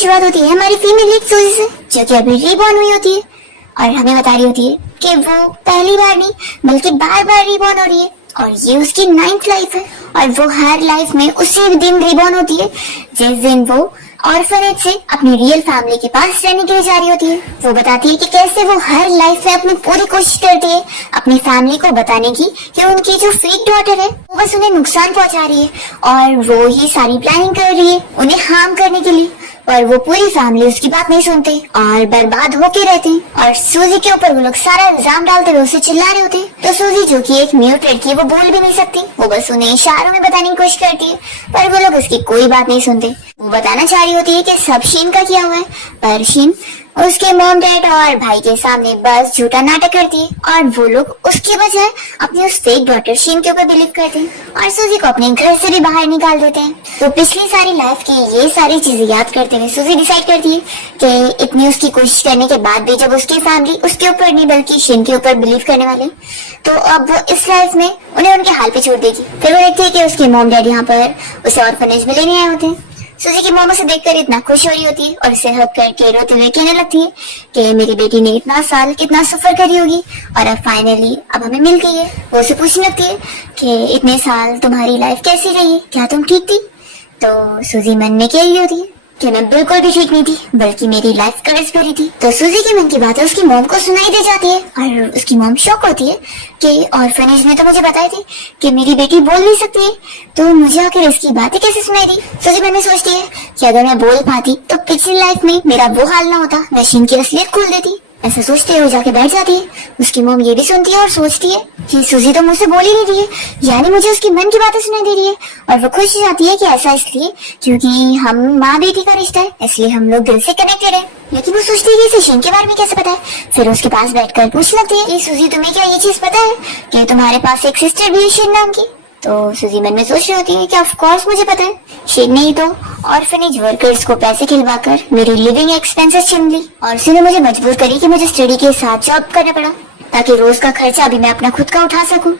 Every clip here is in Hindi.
शुरुआत होती है हमारी फीमेल लीड सूजी से, जो कि अभी रीबॉर्न हुई होती है और हमें बता रही होती है कि वो पहली बार नहीं बल्कि बार बार रीबॉर्न हो रही है और ये उसकी 9th लाइफ है और वो हर लाइफ में उसी दिन रीबॉर्न होती है जिस दिन वो ऑर्फनेज से अपनी रियल फैमिली के पास रहने के लिए जा रही होती है। वो बताती है कि कैसे वो हर लाइफ में अपनी पूरी कोशिश करती है अपनी फैमिली को बताने की कि उनकी जो फेक डॉटर है वो बस उन्हें नुकसान पहुंचा रही है और वो ही सारी प्लानिंग कर रही है उन्हें हार्म करने के लिए, पर वो पूरी फैमिली उसकी बात नहीं सुनते और बर्बाद होके रहते हैं। और सूजी के ऊपर वो लोग सारा इल्जाम डालते हुए उसे चिल्ला रहे होते हैं। तो सूजी जो कि एक म्यूट लड़की है वो बोल भी नहीं सकती, वो बस उन्हें इशारों में बताने की कोशिश करती है पर वो लोग उसकी कोई बात नहीं सुनते। वो बताना चाह रही होती है कि सब शीन का किया हुआ है, पर शीन उसके मॉम डैड और भाई के सामने बस झूठा नाटक करती है और वो लोग उसके बजाय अपनी उस फेक डॉटर शीन के ऊपर बिलीव करते हैं और सूजी को अपने घर से भी बाहर निकाल देते हैं। तो पिछली सारी लाइफ की ये सारी चीजें याद करते हुए सूजी डिसाइड करती है कि इतनी उसकी कोशिश करने के बाद भी जब उसकी फैमिली उसके ऊपर नहीं बल्कि शीन के ऊपर बिलीव करने वाले, तो अब वो इस लाइफ में उन्हें उनके हाल पे छोड़ देगी। फिर वो देखती है कि उसके मॉम डैड यहाँ पर उसे ऑर्फनेज में लेने आए होते हैं। सूजी की मॉम उसे देखकर इतना खुश हो रही होती है और उसे हग करके रोते हुए कहने लगती है कि मेरी बेटी ने इतना साल कितना सफर करी होगी और अब फाइनली अब हमें मिल गई है। वो उसे पूछने लगती है कि इतने साल तुम्हारी लाइफ कैसी रही, क्या तुम ठीक थी? तो सूजी मन में कह रही होती है कि मैं बिल्कुल भी ठीक नहीं थी बल्कि मेरी लाइफ कर्ज भरी थी। तो सूजी की मन की बातें उसकी मॉम को सुनाई दे जाती है और उसकी मॉम शॉक होती है कि ऑर्फनेज ने तो मुझे बताया थी कि मेरी बेटी बोल नहीं सकती है, तो मुझे आखिर इसकी बातें कैसे सुनाई दी। सूजी मन में सोचती है कि अगर मैं बोल पाती तो पिछली लाइफ में मेरा वो हाल ना होता, मैं शीन की असलियत खोल देती। ऐसा सोचते हुए जाके बैठ जाती है। उसकी मॉम ये भी सुनती है और सोचती है कि सूजी तो मुझसे बोल ही नहीं रही है, यानी मुझे उसकी मन की बातें सुनाई दे रही है। और वो खुश हो जाती है कि ऐसा इसलिए क्योंकि हम माँ बेटी का रिश्ता है, इसलिए हम लोग दिल से कनेक्टेड है। लेकिन वो सोचती है कि इसे शीन के बारे में कैसे पता है। फिर उसके पास बैठकर पूछ लगती है कि सूजी तुम्हें क्या ये चीज पता है कि तुम्हारे पास एक सिस्टर भी है शीन नाम की? तो सूजी मन में सोच रही होती है कि ऑफ कोर्स मुझे पता है, शीन ने ही तो ऑर्फनेज वर्कर्स को पैसे खिलवाकर मेरी लिविंग एक्सपेंसेस छीन ली और उसने मुझे मजबूर करी कि मुझे स्टडी के साथ जॉब करना पड़ा ताकि रोज का खर्चा भी मैं अपना खुद का उठा सकूं।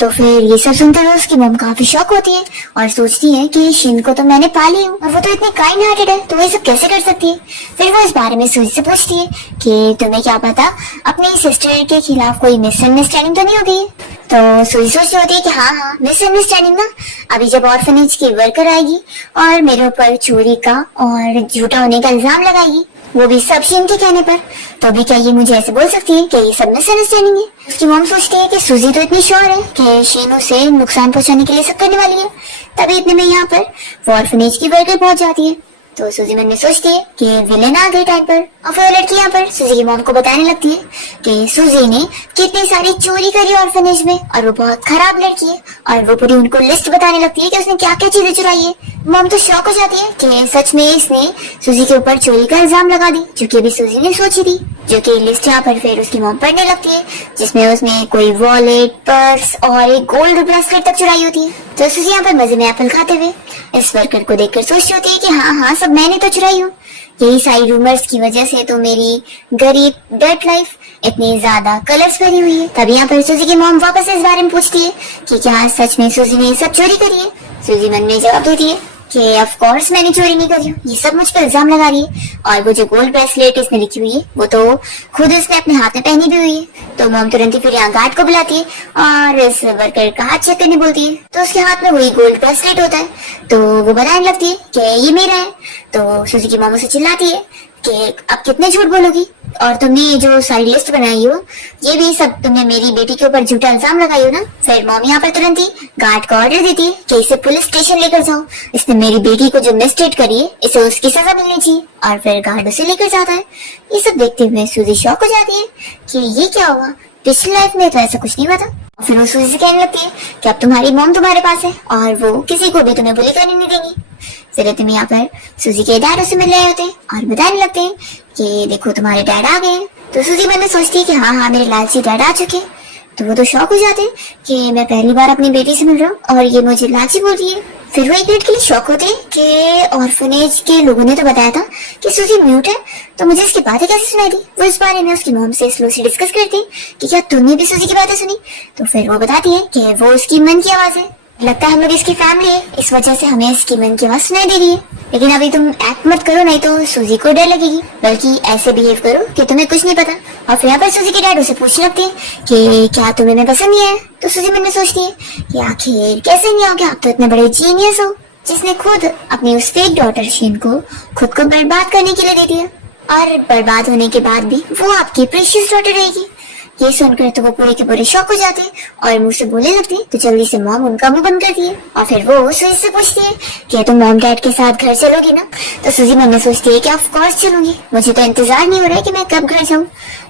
तो फिर ये सब सुनते हुए उसकी मॉम काफी शॉक होती है और सोचती है कि शीन को तो मैंने पाली हूँ और वो तो इतनी काइंड हार्टेड है, तो वो ये सब कैसे कर सकती है। फिर वो इस बारे में सूजी से पूछती है कि तुम्हें क्या पता अपनी सिस्टर के खिलाफ कोई मिसअंडरस्टैंडिंग तो नहीं हो गई। तो सूजी सोच रही होती है कि हाँ मिसअंडरस्टैंडिंग ना, अभी जब ऑर्फनेज की वर्कर आएगी और मेरे ऊपर चोरी का और झूठा होने का इल्जाम लगाएगी, वो भी सब शीन के कहने पर, तो अभी क्या ये मुझे ऐसे बोल सकती है कि ये सब मिसअंडरस्टैंडिंग है। उसकी मॉम सोचती है कि सूजी तो इतनी श्योर है कि शीन उसे नुकसान पहुंचाने के लिए सब करने वाली है। तभी इतने में यहाँ पर वो ऑर्फनेज की वर्कर पहुंच जाती है। तो सूजी मन में सोचती है कि विलेन आ गई टाइम पर और फिर लड़की यहाँ पर सूजी की मॉम को बताने लगती है कि सूजी ने कितनी सारी चोरी करी ऑर्फनेज में और वो बहुत खराब लड़की है और वो पूरी उनको लिस्ट बताने लगती है कि उसने क्या क्या चीजें चुराई है। मॉम तो शॉक हो जाती है कि सच में इसने सूजी के ऊपर चोरी का इल्जाम लगा दी, जो कि अभी सूजी ने सोची थी। जो कि लिस्ट यहाँ पर फिर उसकी मॉम पढ़ने लगती है जिसमें उसने कोई वॉलेट, पर्स और एक गोल्ड ब्रेसलेट तक चुराई होती है। तो सूजी यहाँ पर मजे में एप्पल खाते हुए इस वर्कर को देखकर सोचती होती है कि हाँ सब मैंने तो चुराई हूँ। यही सारी रूमर्स की वजह से तो मेरी गरीब डेड लाइफ इतनी ज्यादा कलर्स भरी हुई है। तभी यहाँ पर सूजी की मॉम वापस इस बारे में पूछती है कि क्या सच में सूजी ने सब चोरी करी है। सूजी मन में जवाब देती है कि ऑफ कोर्स मैंने चोरी नहीं करी, ये सब मुझ पर इल्जाम लगा रही है और वो जो गोल्ड ब्रेसलेट इसने लिखी हुई है वो तो खुद इसने अपने हाथ में पहनी भी हुई है। तो मॉम तुरंत ही फिर यहाँ गार्ड को बुलाती है और इस वर्कर का हाथ चेक करने बोलती है। तो उसके हाथ में वही गोल्ड ब्रेसलेट होता है, तो वो बताने लगती है कि ये मेरा है। तो सूजी की मॉम उसे चिल्लाती है कि अब कितने झूठ बोलोगी और तुमने ये जो सारी लिस्ट बनाई हो ये भी सब तुमने मेरी बेटी के ऊपर झूठा इल्जाम लगाई हो ना। फिर मॉम यहाँ पर तुरंत ही गार्ड को ऑर्डर देती है कि इसे पुलिस स्टेशन लेकर जाओ, इसने मेरी बेटी को जो मिसट्रीट करी है इसे उसकी सजा मिलनी चाहिए। और फिर गार्ड उसे लेकर जाता है। ये सब देखते हुए सूजी शॉक हो जाती है कि ये क्या हुआ, पिछली लाइफ में तो ऐसा कुछ नहीं हुआ था। फिर वो सूजी से कहने लगती है कि अब तुम्हारी मॉम तुम्हारे पास है और वो किसी को भी तुम्हें बुली करने नहीं देंगी। फिर तुम यहाँ पर सूजी के डैड उसे मिल रहे होते हैं और बताने लगते हैं कि देखो तुम्हारे डैड आ गए हैं। तो सूजी मन में सोचती है कि हाँ मेरे लालची डैड आ चुके हैं। तो वो तो शॉक हो जाते हैं कि मैं पहली बार अपनी बेटी से मिल रहा हूँ और ये मुझे लालची बोल रही है। फिर वो एक मिनट के लिए शॉक होते हैं कि ऑर्फनेज के लोगों ने तो बताया था कि सूजी म्यूट है, तो मुझे इसकी बातें कैसे सुनाई दी। वो इस बारे में उसकी मॉम से स्लो से डिस्कस करती है कि क्या तुमने भी सूजी की बातें सुनी। तो फिर वो बताती है कि वो उसकी मन की आवाज है लगता है हम लोग इसकी फैमिली है, इस वजह से हमें इसकी मन की आवाज सुनाई दे रही है। लेकिन अभी तुम एक्ट मत करो, नहीं तो सूजी को डर लगेगी, बल्कि ऐसे बिहेव करो कि तुम्हें कुछ नहीं पता। और फिर यहाँ पर सूजी के डैड उसे पूछने लगते हैं कि क्या तुम्हें मैं पसंद नहीं है। तो सूजी मन में सोचती है कि आखिर कैसे नहीं आओगे, आप तो इतने बड़े जीनियस हो, जिसने खुद अपनी उस फेक डॉटर शीन को खुद को बर्बाद करने के लिए दे दिया, और बर्बाद होने के बाद भी वो आपकी प्रेशियस डॉटर रहेगी। ये सुनकर तो वो पूरे के पूरे शॉक हो जाते हैं और मुंह से बोलने लगते हैं। तो जल्दी से मॉम उनका मुंह बंद करती है और फिर वो सूजी से पूछती है कि तुम मॉम डैड के साथ घर चलोगी ना। तो सूजी मन में सोचती है कि ऑफ कोर्स चलूंगी, मुझे तो इंतजार नहीं हो रहा है कि मैं कब घर जाऊँ।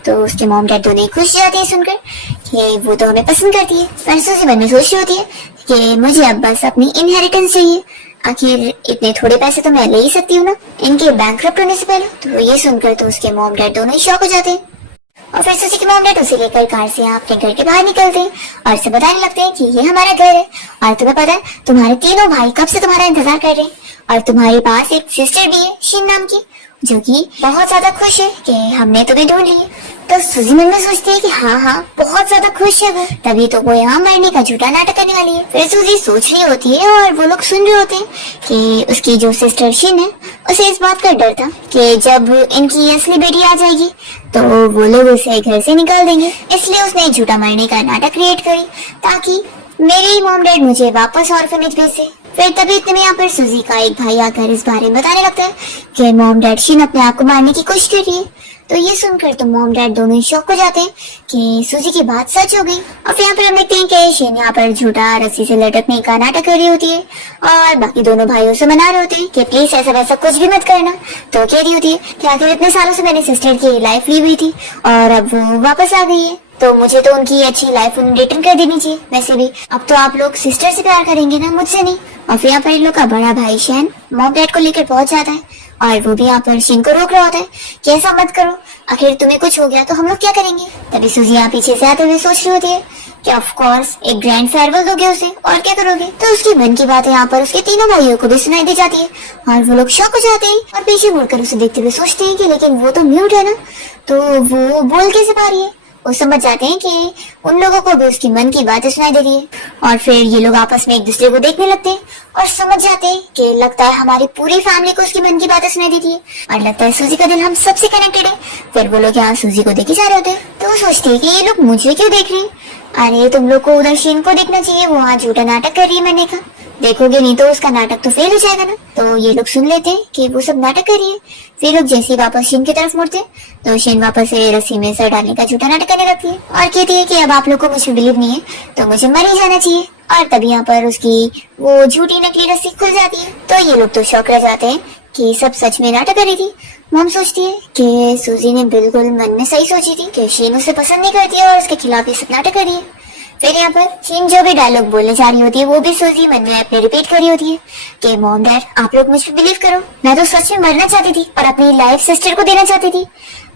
तो उसके मॉम डैड दोनों खुश जाते हैं सुनकर कि वो तो हमें पसंद करती है। पर सूजी मन में सोच रही होती है कि मुझे अब बस अपनी इनहेरिटेंस चाहिए, आखिर इतने थोड़े पैसे तो मैं ले ही सकती हूँ ना इनके बैंकक्रप्ट होने से पहले। तो ये सुनकर तो उसके मॉम डैड दोनों ही शॉक हो जाते हैं और फिर सूजी के मॉम डैड उसे लेकर कार से अपने घर के बाहर निकलते हैं और उसे बताने लगते हैं कि ये हमारा घर है और तुम्हें पता है तुम्हारे तीनों भाई कब से तुम्हारा इंतजार कर रहे हैं, और तुम्हारे पास एक सिस्टर भी है शीन नाम की, जो कि बहुत ज्यादा खुश है कि हमने तुम्हें ढूंढ लिया। तो सूजी मन में सोचती है कि हाँ बहुत ज्यादा खुश है वो, तभी तो वो यहाँ मरने का झूठा नाटक करने वाली है। फिर सूजी सोच रही होती है और वो लोग सुन रहे होते हैं कि उसकी जो सिस्टर शीन है उसे इस बात का डर था कि जब इनकी असली बेटी आ जाएगी तो वो लोग उसे घर से निकाल देंगे, इसलिए उसने एक झूठा मरने का नाटक क्रिएट करी ताकि मेरे मॉम डैड मुझे वापस ऑर्फनेज भेजे। फिर तभी इतने में यहाँ पर सूजी का एक भाई आकर इस बारे में बताने लगता है कि मॉम डैड शीन अपने आप को मारने की कोशिश कर रही है। तो ये सुनकर तो मॉम डैड दोनों ही शॉक हो जाते हैं कि सूजी की बात सच हो गई। और फिर यहाँ पर हम देखते हैं कि शीन यहाँ पर झूठा रस्सी से लटकने का नाटक कर रही होती है और बाकी दोनों भाइयों से मना रहे होते हैं कि प्लीज ऐसा वैसा कुछ भी मत करना। तो कह रही होती है कि आखिर इतने सालों से मैंने सिस्टर की लाइफ ली हुई थी और अब वो वापस आ गई है, तो मुझे तो उनकी अच्छी लाइफ उन्हें रिटर्न कर देनी चाहिए। वैसे भी अब तो आप लोग सिस्टर से प्यार करेंगे ना, मुझसे नहीं। और फिर यहाँ पर इन लोग का बड़ा भाई शैन मॉम डैड को लेकर पहुंच जाता है और वो भी यहाँ पर शीन को रोक रहा होता है कि ऐसा मत करो, आखिर तुम्हें कुछ हो गया तो हम लोग क्या करेंगे। तभी सूजी यहाँ पीछे से आते हुए सोच रही होती है कि ऑफ कोर्स एक ग्रैंड फेयरवेल दोगे उसे, और क्या करोगे। तो उसकी मन की बात है यहाँ पर उसके तीनों भाइयों को भी सुनाई दी जाती है और वो लोग शॉक हो जाते हैं और पीछे मुड़कर उसे देखते हुए सोचते हैं कि लेकिन वो तो म्यूट है ना, तो वो बोल कैसे पा रही है। वो समझ जाते हैं कि उन लोगों को भी उसकी मन की बातें सुनाई दे रही है और फिर ये लोग आपस में एक दूसरे को देखने लगते हैं और समझ जाते हैं कि लगता है हमारी पूरी फैमिली को उसकी मन की बातें सुनाई देती है और लगता है सूजी का दिल हम सबसे कनेक्टेड है। फिर वो लोग यहाँ सूजी को देखे जा रहे होते हैं तो वो सोचते हैं कि ये लोग मुझे क्यों देख रहे हैं, अरे तुम लोग को उधर शीन को देखना चाहिए, वो वहाँ झूठा नाटक कर रही है मरने का, देखोगे नहीं तो उसका नाटक तो फेल हो जाएगा ना। तो ये लोग सुन लेते हैं कि वो सब नाटक कर रही है। फिर लोग जैसे ही वापस शीन की तरफ मुड़ते तो शीन वापस से रस्सी में सर डालने का झूठा नाटक करने लगती है और कहती है कि अब आप लोग को मुझे बिलीव नहीं है तो मुझे मर ही जाना चाहिए। और तभी यहाँ पर उसकी वो झूठी नकली रस्सी खुल जाती है। तो ये लोग तो शौक रह जाते हैं कि सब सच में नाटक कर रही थी। मॉम सोचती है कि सूजी ने बिल्कुल मन में सही सोची थी कि शीन उसे पसंद नहीं करती है और उसके खिलाफ ये सब नाटक कर रही है। फिर यहाँ पर शीन जो भी डायलॉग बोलने जा रही होती है वो भी सूजी मन में अपने रिपीट कर रही होती है कि मॉम डैड आप लोग मुझ पर बिलीव करो, मैं तो सच में मरना चाहती थी और अपनी लाइफ सिस्टर को देना चाहती थी।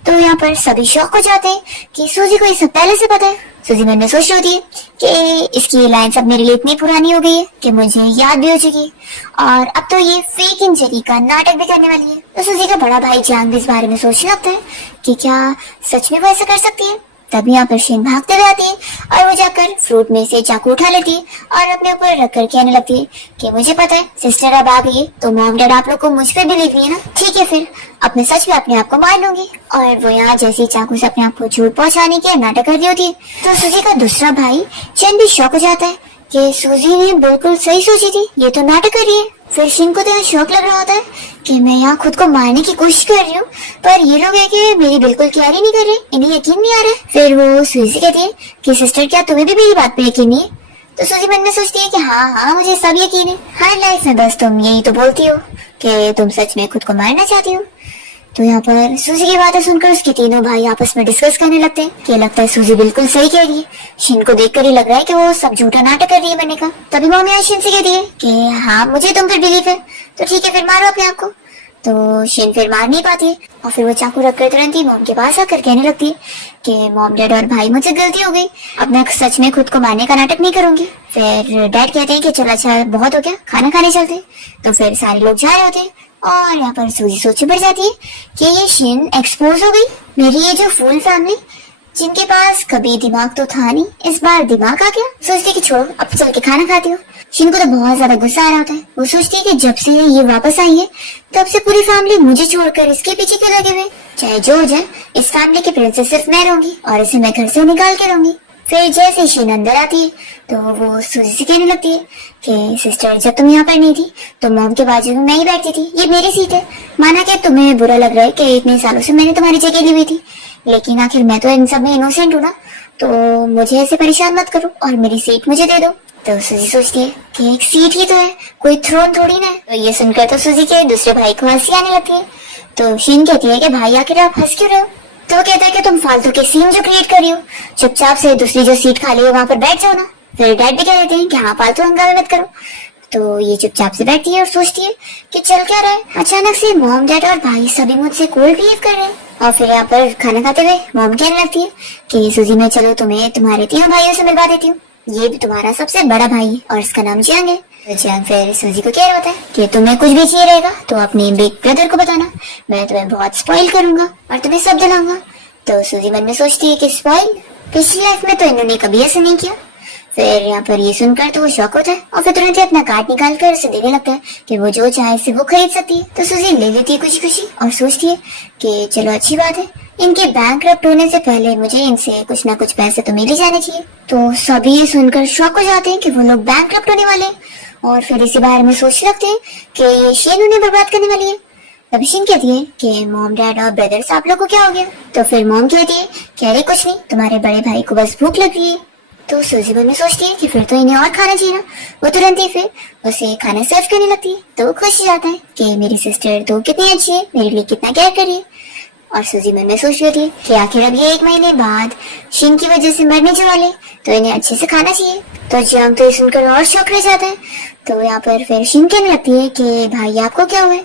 तो यहाँ पर सभी शॉक हो जाते हैं कि सूजी को ये सब पहले से पता है। सूजी मन में सोच रही होती है कि इसकी लाइन अब मेरे लिए इतनी पुरानी हो गई है कि मुझे याद भी हो चुकी है और अब तो ये फेक इंजरी का नाटक भी करने वाली है। तो सूजी का बड़ा भाई जान भी इस बारे में सोचने लगता है कि क्या सच में वो ऐसा कर सकती है। तभी यहाँ पर शीन भागते हुए आती है और वो जाकर फ्रूट में से चाकू उठा लेती है और अपने ऊपर रख कर कहने लगती है कि मुझे पता है सिस्टर अब आ गई है तो मॉम डैड आप लोग को मुझ पे बिलीव नहीं है ना, ठीक है फिर अब मैं सच में अपने आप को मार लूंगी। और वो यहाँ जैसे चाकू से अपने आप को चोट पहुंचाने के नाटक कर रही होती है तो सूजी का दूसरा भाई चैन भी शौक हो जाता है कि सूजी ने बिल्कुल सही सोची थी, ये तो नाटक कर रही है। फिर शीन को तो यहाँ शौक लग रहा होता है कि मैं यहाँ खुद को मारने की कोशिश कर रही हूँ पर ये लोग है कि मेरी बिल्कुल केयर ही नहीं कर रहे, इन्हें यकीन नहीं आ रहा है। फिर वो सूजी कहती है कि सिस्टर क्या तुम्हें भी मेरी बात पे यकीन नहीं है। तो सूजी मन में सोचती है कि हाँ मुझे सब यकीन है, हर लाइफ में बस तुम यही तो बोलती हो कि तुम सच में खुद को मारना चाहती हो। तो यहाँ पर सूजी की बातें सुनकर उसके तीनों भाई आपस में डिस्कस करने लगते हैं कि लगता है सूजी बिल्कुल सही कह रही है, शीन को देखकर ही लग रहा है कि वो सब झूठा नाटक कर रही है मरने का। तभी मॉम यहाँ शीन से कहती है कि हाँ मुझे तुम पर बिलीव है तो ठीक है फिर मारो अपने आप को। तो शीन फिर मार नहीं पाती है और फिर वो चाकू रखकर तुरंत ही मॉम के पास आकर कहने लगती है कि मॉम डैड और भाई मुझसे गलती हो गई, अब मैं सच में खुद को मारने का नाटक नहीं करूंगी। फिर डैड कहते हैं कि चलो अच्छा बहुत हो गया खाना खाने चलते। तो फिर सारे लोग जा रहे होते हैं और यहाँ पर सूजी सोच बढ़ जाती है कि ये शीन एक्सपोज हो गई, मेरी ये जो फुल फैमिली जिनके पास कभी दिमाग तो था नहीं, इस बार दिमाग आ गया। सोचती कि छोड़ो, अब चल के खाना खाती हो। शिन को तो बहुत ज्यादा गुस्सा आ रहा होता है। वो सोचती है कि जब से ये वापस आई है तब से पूरी फैमिली मुझे छोड़कर इसके पीछे क्यों लगे हुए। चाहे जो हो जाए, इस फैमिली की प्रिंसेस सिर्फ मैं रहूंगी और इसे मैं घर से निकाल के रहूंगी। फिर जैसे शीन अंदर आती है तो वो सूजी से कहने लगती है कि सिस्टर, जब तुम यहाँ पर नहीं थी तो मॉम के बाजू में मैं ही बैठती थी, ये मेरी सीट है। माना कि तुम्हें बुरा लग रहा है कि इतने सालों से मैंने तुम्हारी जगह ली हुई थी, लेकिन आखिर मैं तो इन सब में इनोसेंट हूँ ना, तो मुझे ऐसे परेशान मत करो और मेरी सीट मुझे दे दो। तो सूजी सोचती है कि एक सीट ही तो है, कोई थ्रोन थोड़ी ना है। तो ये सुनकर तो सूजी के दूसरे भाई को हंसी आने लगती है। तो शीन कहती है कि भाई आखिर आप हंस क्यों रहे हो। तो वो कहता है कि तुम फालतू के सीन जो क्रिएट कर रही हो, चुपचाप से दूसरी जो सीट खाली है वहां पर बैठ जाओ ना। फिर डैड भी कह देते हैं कि हाँ, फालतू हंगामे मत करो। तो ये चुपचाप से बैठती है और सोचती है कि चल क्या रहा है। अचानक से मॉम, डैड और भाई सभी मुझसे कोल्ड बिहेव कर रहे हैं। और फिर यहाँ पर खाना खाते हुए मॉम कहने लगती है कि सूजी, मैं चलो तुम्हें तुम्हारे तीनों भाइयों से मिलवा देती हूँ। ये भी तुम्हारा सबसे बड़ा भाई है और इसका नाम जियांग है। तो जियांग फिर सूजी को कह रहा होता है कि तुम्हें कुछ भी चाहिए रहेगा तो अपने बिग ब्रदर को बताना, मैं तुम्हें बहुत स्पॉइल करूंगा और तुम्हें सब दिलाऊंगा। तो सूजी मन में सोचती है कि स्पॉइल, पिछली लाइफ में तो इन्होंने कभी ऐसा नहीं किया। फिर यहाँ पर ये सुनकर तो वो शॉक होता है और फिर तुरंत ही अपना कार्ड निकाल कर उसे देने लगता है कि वो जो चाहे से वो खरीद सकती है। तो सूजी ले लेती है खुशी खुशी और सोचती है कि चलो अच्छी बात है, इनके बैंकरप्ट होने से पहले मुझे इनसे कुछ ना कुछ पैसे तो मिल ही जाने चाहिए। तो सभी ये सुनकर शॉक हो जाते हैं कि वो लोग बैंकरप्ट होने वाले हैं और फिर इसी बारे में सोच लगते हैं कि ये शीन उन्हें बर्बाद करने वाली है। तभी शीन कहती है कि मॉम, डैड और ब्रदर्स, आप लोग को क्या हो गया। तो फिर मॉम कहती है कि अरे कुछ नहीं, तुम्हारे बड़े भाई को बस भूख लग रही है। तो सूजी मन में सोचती है कि फिर तो इन्हें और खाना चाहिए ना। वो तुरंत ही फिर उसे खाना सर्व करने लगती है। तो वो खुश हो जाता है कि मेरी सिस्टर तो कितनी अच्छी है, मेरे लिए कितना केयर कर रही है। और सूजी मन में सोच रही थी कि आखिर अब ये 1 महीने बाद शीन की वजह से मरने जो वाले, तो इन्हें अच्छे से खाना चाहिए। तो जियांग तो ये सुनकर और शौक रह जाता है। तो यहाँ पर फिर शीन कहने लगती है कि भाई आपको क्या हुआ है।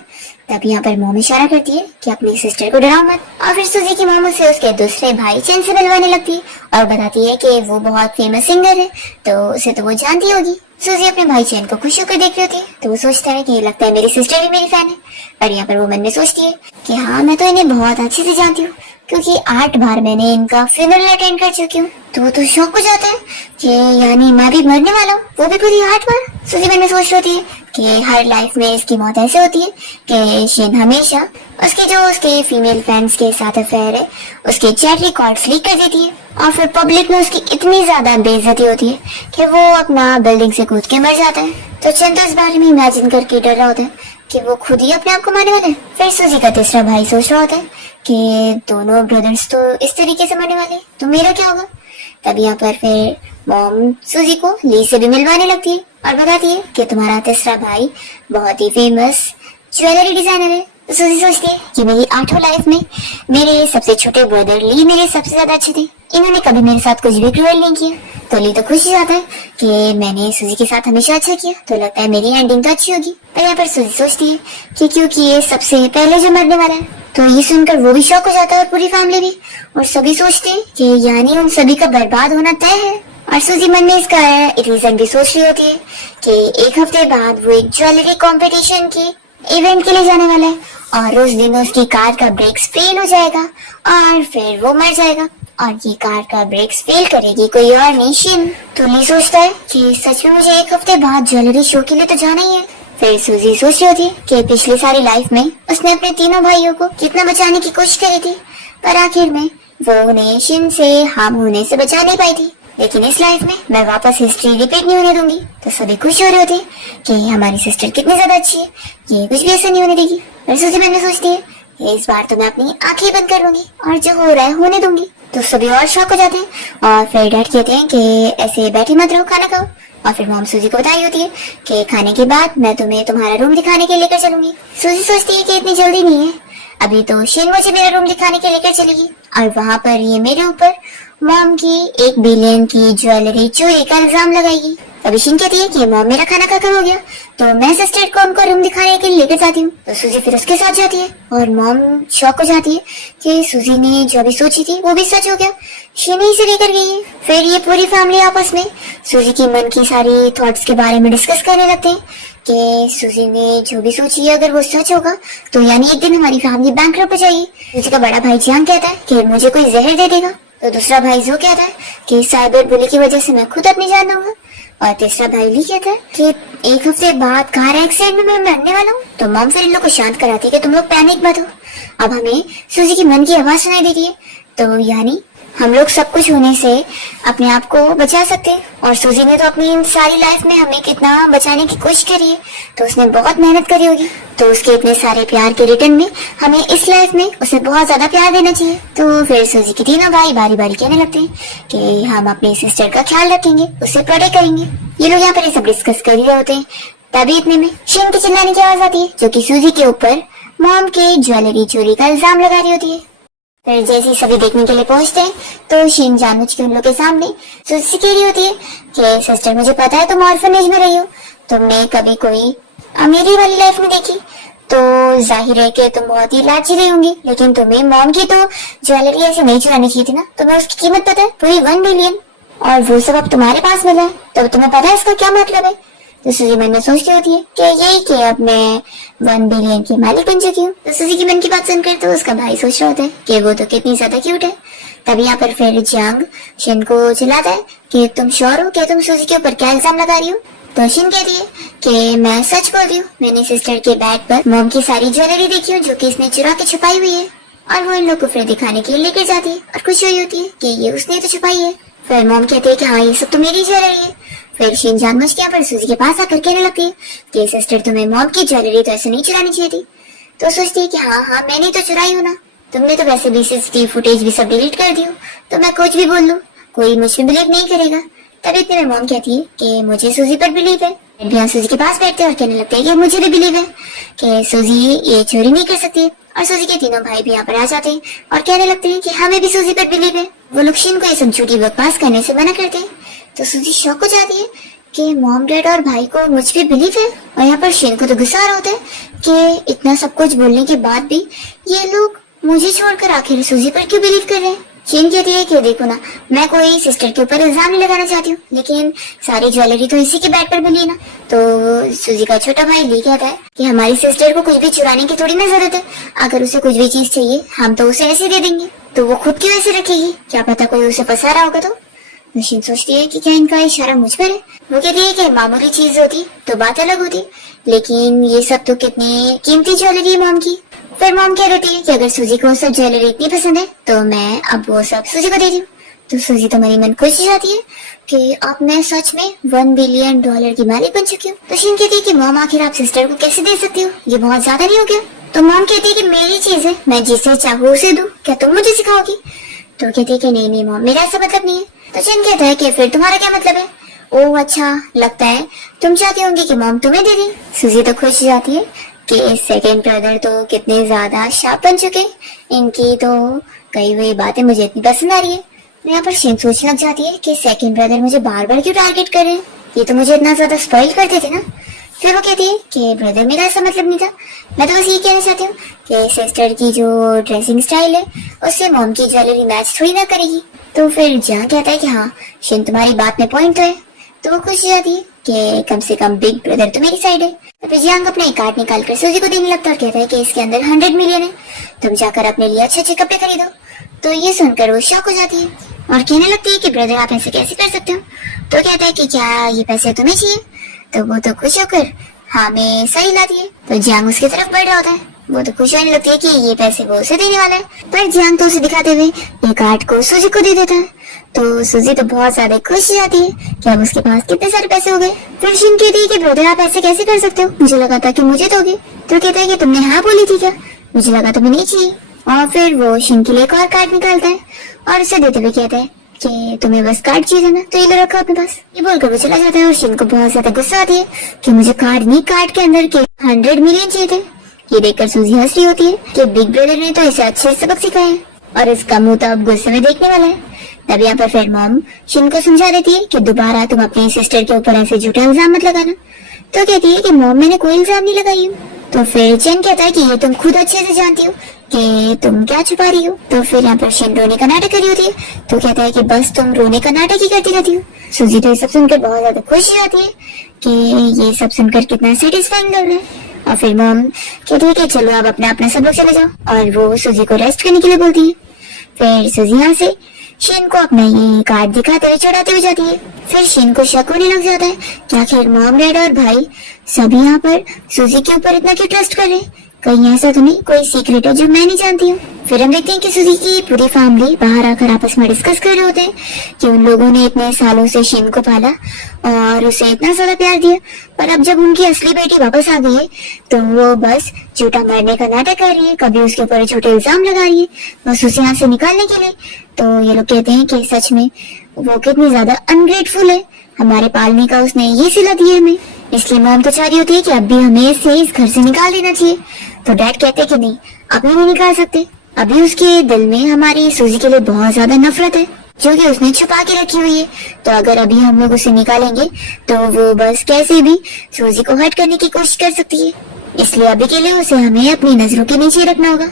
तब यहाँ पर मॉम इशारा करती है कि अपनी सिस्टर को डराओ मत। और फिर सूजी की मॉम उसे उसके दूसरे भाई चेन से मिलवाने लगती है और बताती है कि वो बहुत फेमस सिंगर है, तो उसे तो वो जानती होगी। सूजी अपने भाई चेन को खुश होकर देख रही होती है। तो वो सोचता है कि लगता है मेरी सिस्टर ही मेरी फैन है। और यहाँ पर वो मन में सोचती है कि हाँ, मैं तो इन्हें बहुत अच्छे से जानती हूँ क्योंकि 8 बार मैंने इनका फ्यूनरल अटेंड कर चुकी हूँ। तो वो तो शौक हो जाता है कि यानी मैं भी मरने वाला हूँ, वो भी पूरी 8 बार। सूजी मन में सोच रही होती है कि हर लाइफ में इसकी मौत ऐसे होती है कि शीन हमेशा उसके फीमेल फ्रेंड्स के साथ अफेयर है उसके चैट रिकॉर्ड्स लीक कर देती है और फिर पब्लिक में उसकी इतनी ज्यादा बेइज्जती होती है कि वो अपना बिल्डिंग से कूद के मर जाता है। तो चंद इस बारे में इमेजिन करके डर रहा होता है कि वो खुद ही अपने आप को मारने वाला है। फिर सूजी का तीसरा भाई सोच रहा होता है कि दोनों ब्रदर्स तो इस तरीके से मरने वाले, तो मेरा क्या होगा। तब यहाँ पर फिर मॉम सूजी को ली से भी मिलवाने लगती है और बताती है कि तुम्हारा तीसरा भाई बहुत ही फेमस ज्वेलरी डिजाइनर है। तो सूजी सोचती है कि मेरी 8वीं लाइफ में मेरे सबसे छोटे ब्रदर ली मेरे सबसे ज्यादा अच्छे थे, इन्होंने कभी मेरे साथ कुछ भी क्रूअल नहीं किया। तो ली तो खुश हो जाता है कि मैंने सूजी के साथ हमेशा अच्छा किया, तो लगता है मेरी एंडिंग तो अच्छी होगी। पर यहाँ पर सूजी सोचती है कि क्योंकि ये सबसे पहले जो मरने वाला है। तो ये सुनकर वो भी शौक हो जाता है और पूरी फैमिली भी, और सभी सोचते हैं कि यानी उन सभी का बर्बाद होना तय है। और सूजी मन में इसका रीजन भी सोच रही होती है कि 1 हफ्ते बाद वो एक ज्वेलरी कंपटीशन की इवेंट के लिए जाने वाला है और उस दिन उसकी कार का ब्रेक्स फेल हो जाएगा और फिर वो मर जाएगा और ये कार का ब्रेक्स फेल करेगी कोई और नहीं, शीन। तो ली सोचता है कि सच में मुझे 1 हफ्ते बाद ज्वेलरी शो के लिए तो जाना ही है। फिर सूजी सोच रही होती है कि पिछली सारी लाइफ में उसने अपने तीनों भाइयों को कितना बचाने की कोशिश करी थी, पर आखिर में वो उन्हें शीन से हार्म होने से बचा नहीं पाई थी। लेकिन इस लाइफ में मैं वापस हिस्ट्री रिपीट नहीं होने दूंगी। तो सभी खुश हो रहे होते कि हमारी सिस्टर कितनी ज्यादा अच्छी है, ये कुछ भी ऐसा नहीं होने देगी। फिर सूजी मन में सोचती है इस बार तो मैं अपनी आंखें बंद कर लूंगी और जो हो रहा है होने दूंगी। तो सभी और शौक हो जाते हैं और फिर डैड कहते हैं कि ऐसे बैठे मत रहो, खाना खाओ। और फिर मॉम सूजी को बताई होती है कि खाने के बाद मैं तुम्हें तुम्हारा रूम दिखाने के लिए लेकर चलूंगी। सूजी सोचती है कि इतनी जल्दी नहीं है, अभी तो शीन मुझे मेरा रूम दिखाने के लेकर चलेगी और वहाँ पर ये मेरे ऊपर मॉम की 1 बिलियन की ज्वेलरी चोरी का इल्जाम लगाएगी। तभी शीन कहती है कि मॉम मेरा खाना खाकर हो गया तो मैं सिस्टर को उनको रूम दिखाने के लिए लेकर जाती हूँ। तो सूजी फिर उसके साथ जाती है और मॉम शॉक हो जाती है कि सूजी ने जो भी सोची थी वो भी सच हो गया, शीन ही से लेकर गई है। फिर ये पूरी फैमिली आपस में सूजी की मन की सारी थॉट्स के बारे में डिस्कस करने लगते हैं कि सूजी ने जो भी सोची है अगर वो सच होगा तो यानी एक दिन हमारी फैमिली बैंकरप्ट हो जाएगी। सूजी का बड़ा भाई जियांग कहता है कि मुझे कोई जहर दे देगा तो दूसरा भाई जो कहता है कि साइबर बुली की वजह से मैं खुद अपनी जान दूंगा। और तीसरा भाई ली कहता है कि 1 हफ्ते बाद कार एक्सीडेंट में मैं मरने वाला हूँ। तो मॉम फिर इन लोग को शांत कराती है कि तुम लोग पैनिक मत हो, अब हमें सूजी की मन की आवाज सुनाई दे रही है, तो यानी हम लोग सब कुछ होने से अपने आप को बचा सकते हैं। और सूजी ने तो अपनी सारी लाइफ में हमें कितना बचाने की कोशिश करी है, तो उसने बहुत मेहनत करी होगी, तो उसके इतने सारे प्यार के रिटर्न में हमें इस लाइफ में उसे बहुत ज्यादा प्यार देना चाहिए। तो फिर सूजी के तीनों भाई बारी बारी कहने लगते हैं कि हम अपनी सिस्टर का ख्याल रखेंगे, उसे प्रोटेक्ट करेंगे। ये लोग यहाँ पर ये सब डिस्कस कर ही रहे होते हैं, तभी इतने में शिन के चिल्लाने की आवाज आती है, जो कि सूजी के ऊपर मॉम के ज्वेलरी चोरी का इल्जाम लगा रही होती है। फिर जैसे ही सभी देखने के लिए पहुंचते हैं, तो शीन जानबूझ के उन लोग के सामने सूजी से कह रही होती है कि सिस्टर मुझे पता है तुम ऑर्फनेज में रही हो, तुमने कभी कोई अमीरी वाली लाइफ में देखी, तो जाहिर है कि तुम बहुत ही लाची रही होंगी, लेकिन तुम्हें मॉम की तो ज्वेलरी ऐसे नहीं चुरानी चाहिए थी ना, तुम्हें उसकी कीमत पता है, पूरी 1 बिलियन, और वो सब अब तुम्हारे पास मिला है, तो तुम्हें पता है इसका क्या मतलब है। तो सूजी मन में सोचती होती है कि यही कि अब मैं 1 बिलियन की मालिक बन चुकी हूँ। तो सूजी की मन की बात सुनकर तो उसका भाई सोच रहा होता है कि वो तो कितनी ज्यादा क्यूट है। तभी यहाँ पर फिर जियांग शिन को चिल्लाता है कि तुम श्योर हो कि तुम सूजी के ऊपर क्या इल्जाम लगा रही हो। तो शिन कहती है कि मैं सच बोल रही हूँ, मैंने सिस्टर के बैग पर मॉम की सारी ज्वेलरी देखी हो जो कि इसने चुरा के छुपाई हुई है। और वो इन लोग को फिर दिखाने के लिए लेकर जाती है और खुशी हुई होती है कि ये उसने तो छुपाई है। फिर मॉम कहती है कि हाँ ये सब तो मेरी ज्वेलरी है। फिर शिन जानबूझ के यहाँ पर सूजी के पास आकर कहने लगती है कि सिस्टर तुम्हें मॉम की ज्वेलरी तो ऐसे नहीं चुरानी चाहिए थी। तो सोचती है कि हाँ हाँ मैंने तो चुराई हूँ ना, तुमने तो वैसे भी सीसीटीवी फुटेज भी सब डिलीट कर दी हो, तो मैं कुछ भी बोल लूँ कोई मुझ पर बिलीव नहीं करेगा। तभी इतने में मॉम कहती है कि मुझे सूजी पर बिलीव है। फिर भी सूजी के पास बैठते हैं और कहने लगते हैं कि मुझे भी बिलीव है कि सूजी ये चोरी नहीं कर सकती। और सूजी के तीनों भाई भी यहाँ पर आ जाते हैं और कहने लगते हैं कि हमें भी सूजी पर बिलीव है। वो लोग शिन को ये सब झूठी बकवास करने से मना करते हैं। तो सूजी शॉक हो जाती है कि मॉम डैड और भाई को मुझ पे बिलीव है। और यहाँ पर शिन को तो गुस्सा आ रहा होता है कि इतना सब कुछ बोलने के बाद भी ये लोग मुझे छोड़कर आखिर सूजी पर क्यों बिलीव कर रहे हैं। शिन कहती है कि देखो ना, मैं कोई सिस्टर के ऊपर इल्जाम नहीं लगाना चाहती हूँ, लेकिन सारी ज्वेलरी तो इसी के बैग पर मिली ना। तो सूजी का छोटा भाई ली कहता है कि हमारी सिस्टर को कुछ भी चुराने की थोड़ी ना जरूरत है, अगर उसे कुछ भी चीज चाहिए हम तो उसे ऐसे दे देंगे, तो वो खुद क्यों ऐसे रखेगी, क्या पता कोई उसे फंसा रहा होगा। तो शिन सोचती है कि क्या इनका इशारा मुझ पर है। वो कहती है कि मामूली चीज होती तो बात अलग होती, लेकिन ये सब तो कितनी कीमती ज्वेलरी है मॉम की। फिर मॉम कह देती है कि अगर सूजी को सब ज्वेलरी इतनी पसंद है तो मैं अब वो सब सूजी को दे दी। तो सूजी तो मेरी मन खुश हो जाती है कि अब मैं सच में $1 बिलियन की मालिक बन चुकी हूँ। तो शिन कहती है कि मॉम आखिर आप सिस्टर को कैसे दे सकती हो, ये बहुत ज्यादा नहीं हो गया। तो मॉम कहती है कि मेरी चीज है, मैं जिसे चाहूँ उसे दूँ, क्या तुम मुझे सिखाओगी। तो कहती है कि नहीं नहीं मॉम, मेरा ऐसा मतलब नहीं है। तो शिन कहता है कि फिर तुम्हारा क्या मतलब है। ओह अच्छा, लगता है तुम चाहती होंगी कि मॉम तुम्हें दे दे। सूजी तो खुश हो जाती है कि सेकंड ब्रदर तो कितने ज्यादा शार्प बन चुके, इनकी तो कई हुई बातें मुझे इतनी पसंद आ रही है। यहाँ पर शिन सोचने लग जाती है कि सेकंड ब्रदर मुझे बार बार क्यों टारगेट कर रहे हैं, ये तो मुझे इतना ज्यादा स्पॉइल करते थे ना। फिर वो कहती है कि ब्रदर मेरा ऐसा मतलब नहीं था, मैं तो बस ये कहना चाहती हूँ कि सिस्टर की जो ड्रेसिंग स्टाइल है उससे मॉम की ज्वेलरी मैच थोड़ी ना करेगी। तो फिर जहाँ कहता है कि हाँ शिन तुम्हारी बात में पॉइंट तो है, तो वो खुश हो जाती है कि कम से कम बिग ब्रदर तो मेरी साइड है। तो फिर जियांग अपना एक कार्ड निकाल कर सूजी को देने लगता है और कहता है कि इसके अंदर 100 मिलियन है, तुम जाकर अपने लिए अच्छे अच्छे कपड़े खरीदो। तो ये सुनकर वो शॉक हो जाती है और कहने लगती है कि ब्रदर आप ऐसे कैसे कर सकते हो। तो कहता है कि क्या ये पैसे तुम्हें चाहिए। तो वो तो खुश होकर हाँ में सही लाती है। तो जियांग उसकी तरफ बढ़ रहा होता है, वो तो खुश होने लगती है कि ये पैसे वो उसे देने वाला है। पर जियांग तो उसे दिखाते हुए एक कार्ड को सूजी को दे देता है। तो सूजी तो बहुत ज्यादा खुश हो जाती है कि अब उसके पास कितने सारे पैसे हो गए। फिर शिन कहती है कि ब्रदर आप ऐसे कैसे कर सकते हो, मुझे लगा था कि मुझे दोगे। तो कहता है कि तुमने हाँ बोली थी क्या, मुझे लगा तुम्हें नहीं चाहिए। और फिर वो शिन के लिए एक और कार्ड निकालता है और उसे देते हुए कहता है कि तुम्हें बस कार्ड चाहिए ना, तो ये लो रखो अपने पास। ये बोलकर वो चला जाता है और शिन को बहुत ज्यादा गुस्सा आती है कि मुझे कार्ड नहीं, कार्ड के अंदर के 100 मिलियन चाहिए थे। ये देखकर सूजी हंस रही होती है कि बिग ब्रदर ने तो इसे अच्छे सबक सिखाए हैं और इसका मुंह तो अब गुस्से में देखने वाला है। तब यहाँ पर फिर मॉम शिन को समझा देती है कि दोबारा तुम अपनी सिस्टर के ऊपर ऐसे झूठा इल्जाम मत लगाना। तो कहती है कि मॉम मैंने कोई इल्जाम नहीं लगाई हूँ। तो फिर चेन कहता है कि ये तुम खुद अच्छे से जानती हो कि तुम क्या छुपा रही हो। तो फिर यहाँ पर शिन रोने का नाटक कर रही होती है। तो कहता है कि बस तुम रोने का नाटक ही करती रहती हो। सूजी तो ये सब सुनकर बहुत ज्यादा खुश हो जाती है कि ये सब सुनकर कितना सेटिस्फाइंग लग रहा है। और फिर मॉम कहती है कि चलो अब अपना अपना सब लोग चले जाओ और वो सूजी को रेस्ट करने के लिए बोलती है। फिर सूजी यहाँ से शिन को अपना ये कार्ड दिखाते हुए चढ़ाते हुए जाती है। फिर शिन को शक होने लग जाता है कि आखिर मॉम डैड और भाई सभी यहाँ पर सूजी के ऊपर इतना क्यों ट्रस्ट कर रहे हैं, कहीं ऐसा तो नहीं कोई सीक्रेट है जो मैं नहीं जानती हूँ। फिर हम देखते हैं कि सूजी की पूरी फैमिली बाहर आकर आपस में डिस्कस कर रहे होते हैं कि उन लोगों ने इतने सालों से शिन को पाला और उसे इतना ज्यादा प्यार दिया, पर अब जब उनकी असली बेटी वापस आ गई है तो वो बस झूठा मारने का नाटक कर रही है, कभी उसके ऊपर झूठे इल्जाम लगा रही है बस उसे यहाँ से निकालने के लिए। तो ये लोग कहते हैं कि सच में वो कितनी ज्यादा अनग्रेटफुल है, हमारे पालने का उसने ये सिला दिया हमें, इसलिए मॉम तो चाह रही होती है कि अब भी हमें इसे इस घर से निकाल देना चाहिए। तो डैड कहते हैं कि नहीं, अभी नहीं निकाल सकते, अभी उसके दिल में हमारी सूजी के लिए बहुत ज्यादा नफरत है जो कि उसने छुपा के रखी हुई है। तो अगर अभी हम लोग उसे निकालेंगे तो वो बस कैसे भी सूजी को हर्ट करने की कोशिश कर सकती है, इसलिए अभी के लिए उसे हमें अपनी नजरों के नीचे रखना होगा।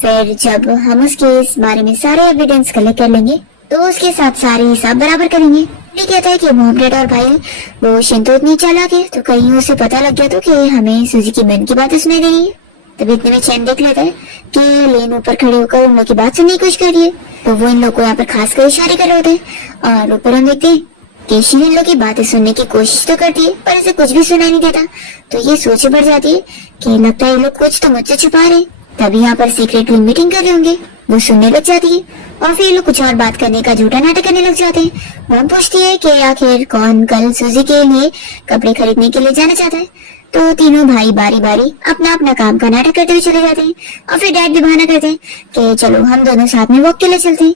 फिर जब हम उसके इस बारे में सारे एविडेंस कलेक्ट कर लेंगे तो उसके साथ सारे हिसाब बराबर करेंगे। ये कहता है कि मोहम्मद और भाई वो शिन तो इतनी चालाक है तो कहीं उसे पता लग गया तो कि हमें सूजी की मन की बातें सुनाई दे रही है। तभी इतने में चैन देख लेता है कि लेन ऊपर खड़े होकर उन लोग की बात सुनने की कोशिश कर रही है, तो वो इन लोग को यहाँ पर खास कर इशारे कर रहे होते हैं और ऊपर हम देखते हैं कि शिन इन लोग की बातें सुनने की कोशिश तो करती है पर इसे कुछ भी सुनाई नहीं देता। तो ये सोच बढ़ जाती है कि लगता है ये लोग कुछ तो मुझसे छुपा रहे। तभी यहाँ पर सीक्रेटली मीटिंग कर रहे होंगे, वो सुनने लग जाती है और फिर लोग कुछ और बात करने का झूठा नाटक करने लग जाते हैं। मॉम पूछती है कि आखिर कौन कल सूजी के लिए कपड़े खरीदने के लिए जाना चाहता है, तो तीनों भाई बारी बारी अपना अपना काम का नाटक करते हुए चले जाते हैं और फिर डैड भी बहाना करते हैं कि चलो हम दोनों साथ में वॉक के लिए चलते हैं।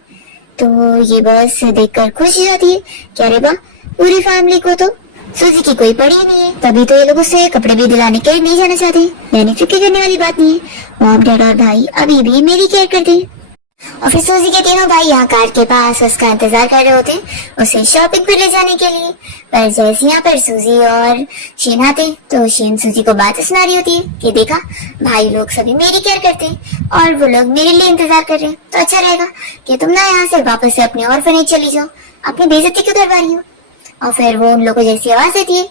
तो ये बस देखकर खुश हो जाती है कि अरे वाह, पूरी फैमिली को तो सूजी की कोई पड़ी नहीं है, तभी तो ये लोग उससे कपड़े भी दिलाने के लिए नहीं जाना चाहते, यानी फिक्र करने वाली बात नहीं है। मॉम डैड और भाई अभी भी मेरी केयर करते हैं। और फिर सूजी के तीनों भाई यहाँ कार के पास उसका इंतजार कर रहे होते हैं उसे शॉपिंग पर ले जाने के लिए। पर जैसे यहाँ पर सूजी और शीन आते तो शीन सूजी को बात सुना रही होती है कि देखा, भाई लोग सभी मेरी केयर करते हैं और वो लोग मेरे लिए इंतजार कर रहे हैं, तो अच्छा रहेगा कि तुम ना यहाँ से वापस से अपने ऑर्फनेज चली जाओ, अपनी बेइज्जती क्यों करवा रही हो। और फिर वो उन लोगों को जैसी आवाज देती है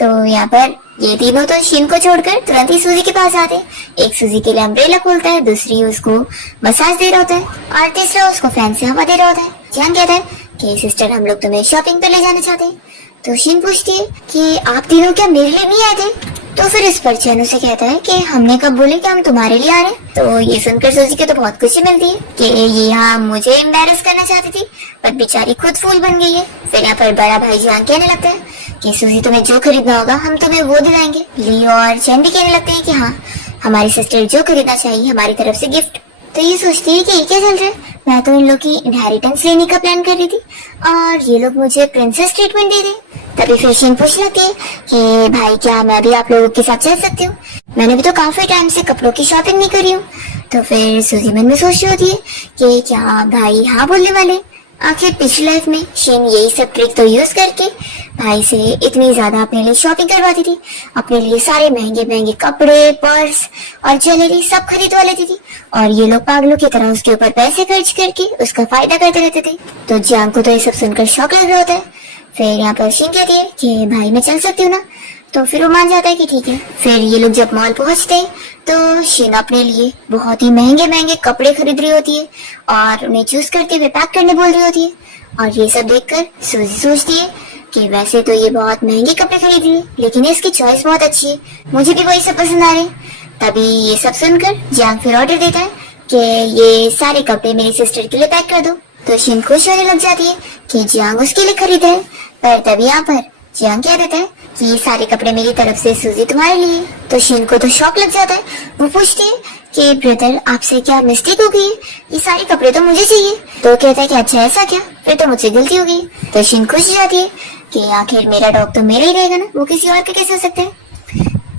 तो यहाँ पर ये तीनों तो शीन को छोड़कर तुरंत ही सूजी के पास आते हैं। एक सूजी के लिए अम्ब्रेला खोलता है, दूसरी उसको मसाज दे रहा होता है और तीसरा उसको फैन से हवा दे रहा होता है। जान कहता है कि सिस्टर हम लोग तुम्हें शॉपिंग पे ले जाना चाहते हैं। तो शीन पूछती है कि आप तीनों क्या मेरे लिए नहीं आए थे। तो फिर इस पर चैन उसे कहता है कि हमने कब बोले कि हम तुम्हारे लिए आ रहे हैं। तो ये सुनकर सूजी को तो बहुत खुशी मिलती है कि ये यहाँ मुझे एम्बैरस करना चाहती थी पर बेचारी खुद फूल बन गई है। फिर यहाँ पर बड़ा भाई जान कहने लगता है कि सूजी तुम्हें जो खरीदना होगा हम तुम्हें वो दिलाएंगे। ली और चैन भी कहने लगते हैं कि हाँ, हमारी सिस्टर जो खरीदना चाहिए हमारी तरफ से गिफ्ट। तो ये सोचती है कि ये क्या चल रहा है, मैं तो इन लोग की इनहेरिटेंस लेने का प्लान कर रही थी और ये लोग मुझे प्रिंसेस ट्रीटमेंट दे रहे। तभी फिर शीन पूछ लेती है कि भाई क्या मैं भी आप लोगों के साथ चल सकती हूँ, मैंने भी तो काफी टाइम से कपड़ों की शॉपिंग नहीं करी हूँ। तो फिर सूजी मन में सोच रही होती है कि क्या भाई हाँ बोलने वाले। आखिर पिछली लाइफ में शीन यही सब ट्रिक तो यूज करके भाई से इतनी ज्यादा अपने लिए शॉपिंग करवाती थी, अपने लिए सारे महंगे महंगे कपड़े, पर्स और ज्वेलरी सब खरीदवा लेती थी और ये लोग पागलों की तरह उसके ऊपर पैसे खर्च करके उसका फायदा करते रहते थे। तो जियांग को तो ये सब सुनकर शौक लग रहा होता है। फिर यहाँ पर शीन कहती है कि भाई मैं चल सकती हूँ ना, तो फिर वो मान जाता है कि ठीक है। फिर ये लोग जब मॉल पहुंचते हैं तो शीन अपने लिए बहुत ही महंगे महंगे कपड़े खरीद रही होती है और उन्हें चूज करते हुए पैक करने बोल रही होती है। और ये सब देखकर सूजी सोचती है कि वैसे तो ये बहुत महंगे कपड़े खरीद रही है लेकिन इसकी चॉइस बहुत अच्छी है, मुझे भी वही सब पसंद आ रहे। तभी ये सब सुनकर जियांग फिर ऑर्डर देता है कि ये सारे कपड़े मेरी सिस्टर के लिए पैक कर दो। तो शीन खुश होने लग जाती है कि जियांग उसके लिए खरीद है। पर तभी यहाँ पर जियांग कह देता है कि ये सारे कपड़े मेरी तरफ से सूजी तुम्हारे लिए। तो शीन को तो शौक लग जाता है, वो पूछती है कि ब्रदर आपसे क्या मिस्टेक हो गई, ये सारे कपड़े तो मुझे चाहिए। तो कहता है कि अच्छा ऐसा क्या, फिर तो मुझसे गलती हो गई। तो शीन खुश हो जाती है कि आखिर मेरा डॉग तो मेरा ही रहेगा ना, वो किसी और का कैसे हो सकता है।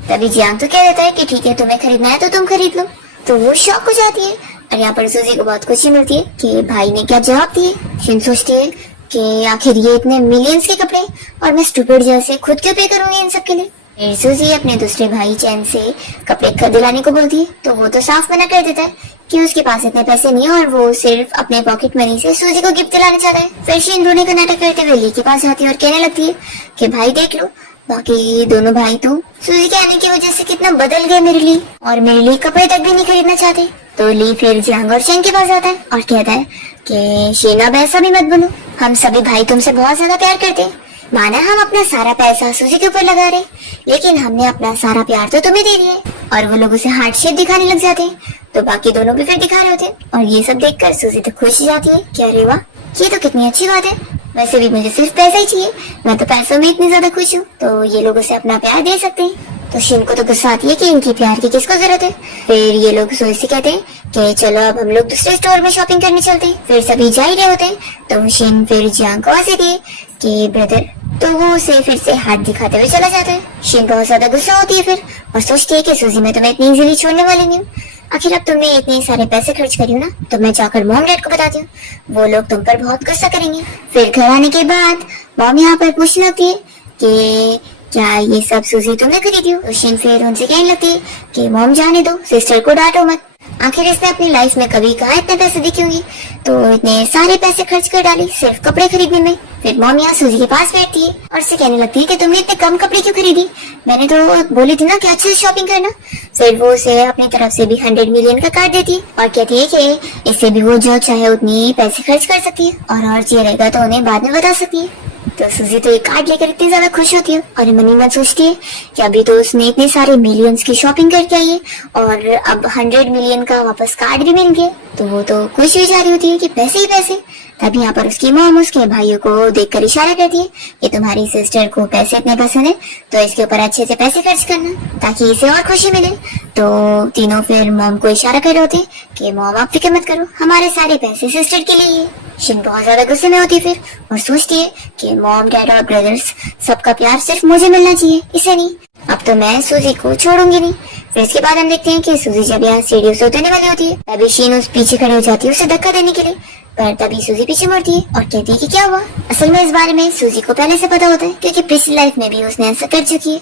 तभी जियांग तो कह देता है कि ठीक है तुम्हें खरीदना है तो तुम खरीद लो। तो वो शौक हो जाती है और यहाँ पर सूजी को बहुत खुशी मिलती है कि भाई ने क्या जवाब दिए। शीन सोचती है कि आखिर ये इतने मिलियंस के कपड़े और मैं स्टूपिड जैसे खुद क्यों पे करूंगी इन सब के लिए। फिर सूजी अपने दूसरे भाई चैन से कपड़े दिलाने को बोलती है तो वो तो साफ मना कर देता है कि उसके पास इतने पैसे नहीं है और वो सिर्फ अपने पॉकेट मनी से सूजी को गिफ्ट दिलाना चाहता है। फिर शीन रोने का नाटक करते हुए ली के पास आती है और कहने लगती है कि भाई देख लो, बाकी दोनों भाई तो सूजी के आने की वजह से कितना बदल गए मेरे लिए, और मेरे लिए कपड़े तक भी नहीं खरीदना चाहते। तो ली फिर जियांग और शेन के पास आता है और कहता है कि शेन अब ऐसा भी मत बोलो, हम सभी भाई तुमसे बहुत ज्यादा प्यार करते हैं। माना हम अपना सारा पैसा सूजी के ऊपर लगा रहे, लेकिन हमने अपना सारा प्यार तो तुम्हें दे दिया है। और वो लोग उसे हार्ट शेप दिखाने लग जाते हैं, तो बाकी दोनों भी फिर दिखा रहे होते हैं। और ये सब देखकर सूजी तो खुश हो जाती है कि अरे वाह, ये तो कितनी अच्छी बात है, वैसे भी मुझे सिर्फ पैसा ही चाहिए, मैं तो पैसों में इतनी ज्यादा खुश हूँ, तो ये लोग उसे अपना प्यार दे सकते हैं। तो शिन को तो गुस्सा आती है कि इनकी प्यार की किसको जरूरत है। फिर ये लोग सूजी से कहते हैं कि चलो अब हम लोग दूसरे स्टोर में शॉपिंग करने चलते हैं। फिर सभी जा ही रहे होते हैं, तो शिन फिर जियांग को आवाज देती है कि ब्रदर, तो वो उसे फिर से हाथ दिखाते हुए चला जाता है। शिन बहुत ज्यादा गुस्सा होती है फिर, और सोचती है कि सूजी मैं तुम्हें इतनी इजीली छोड़ने वाली नहीं हूँ, आखिर अब तुमने इतने सारे पैसे खर्च करी हो ना, तो मैं जाकर मॉम डैड को बताती हूँ, वो लोग तुम पर बहुत गुस्सा करेंगे। फिर घर आने के बाद मॉम यहाँ पर पूछने लगती है कि क्या ये सब सूजी तुमने खरीदी हो। तो शिन फिर उनसे कहने लगती है कि मॉम जाने दो, सिस्टर को डांटो मत, आखिर इसने अपनी लाइफ में कभी कहाँ इतने पैसे दिखे होंगे, तो इतने सारे पैसे खर्च कर डाली सिर्फ कपड़े खरीदने में। फिर मॉम यहाँ सूजी के पास बैठती है और उससे कहने लगती है कि तुमने इतने कम कपड़े क्यों खरीदी, मैंने तो बोली थी ना कि अच्छे से शॉपिंग करना। फिर वो उसे अपनी तरफ से भी 100 मिलियन का कार्ड देती है और कहती है कि इससे भी वो जो चाहे उतनी पैसे खर्च कर सकती है, और चाहिए रहेगा तो उन्हें बाद में बता सकती है। तो सूजी तो ये कार्ड लेकर इतनी ज्यादा खुश होती है और मन ही मन सोचती है कि अभी तो उसने इतने सारे मिलियंस की शॉपिंग करके आई है और अब 100 मिलियन का वापस कार्ड भी मिल गया, तो वो तो खुश हो जा रही होती है कि पैसे ही पैसे। तब यहाँ पर उसकी मॉम उसके भाइयों को देखकर इशारा करती है कि तुम्हारी सिस्टर को पैसे इतने पसंद है, तो इसके ऊपर अच्छे से पैसे खर्च करना ताकि इसे और खुशी मिले। तो तीनों फिर मॉम को इशारा कर रहे होते कि मॉम आप फिक्र मत करो, हमारे सारे पैसे सिस्टर के लिए। शिन बहुत ज्यादा गुस्से में होती है फिर, और सोचती है कि मॉम डैड और ब्रदर्स सबका प्यार सिर्फ मुझे मिलना चाहिए, इसे नहीं। अब तो मैं सूजी को छोड़ूंगी नहीं। फिर इसके बाद हम देखते हैं कि सूजी जब यहाँ सीढ़ियों से उतरने वाली होती है, तभी शीन उस पीछे खड़ी हो जाती है उसे धक्का देने के लिए, पर तभी सूजी पीछे मुड़ती है और कहती है कि क्या हुआ। असल में इस बारे में सूजी को पहले से पता होता है, क्योंकि पिछली लाइफ में भी उसने ऐसा कर चुकी है।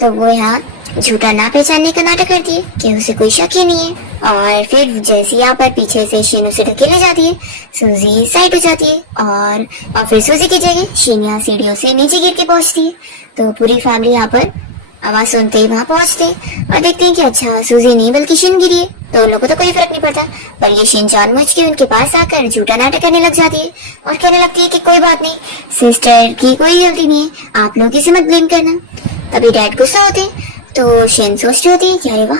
तो वो यहाँ झूठा ना पहचानने का नाटक करती है कि उसे कोई शक ही नहीं है। और फिर जैसे यहाँ पर पीछे से शीन उसे ढकेले जाती है, सूजी साइड हो जाती है और फिर सूजी की जगह शीन यहाँ सीढ़ियों से नीचे गिर के पहुंचती है। तो पूरी फैमिली यहाँ पर आवाज सुनते ही वहाँ पहुंचते और देखते हैं कि अच्छा सूजी नहीं बल्कि शीन गिरी है। तो उन लोगों को तो कोई फर्क नहीं पड़ता, पर ये शीन जानबूझ के उनके पास आकर झूठा नाटक करने लग जाती है और कहने लगती है कि कोई बात नहीं, सिस्टर की कोई गलती नहीं है, आप लोग इसे मत ब्लेम करना। तभी डैड गुस्सा होते हैं, तो शीन सोचती होती है कि अरे वाह,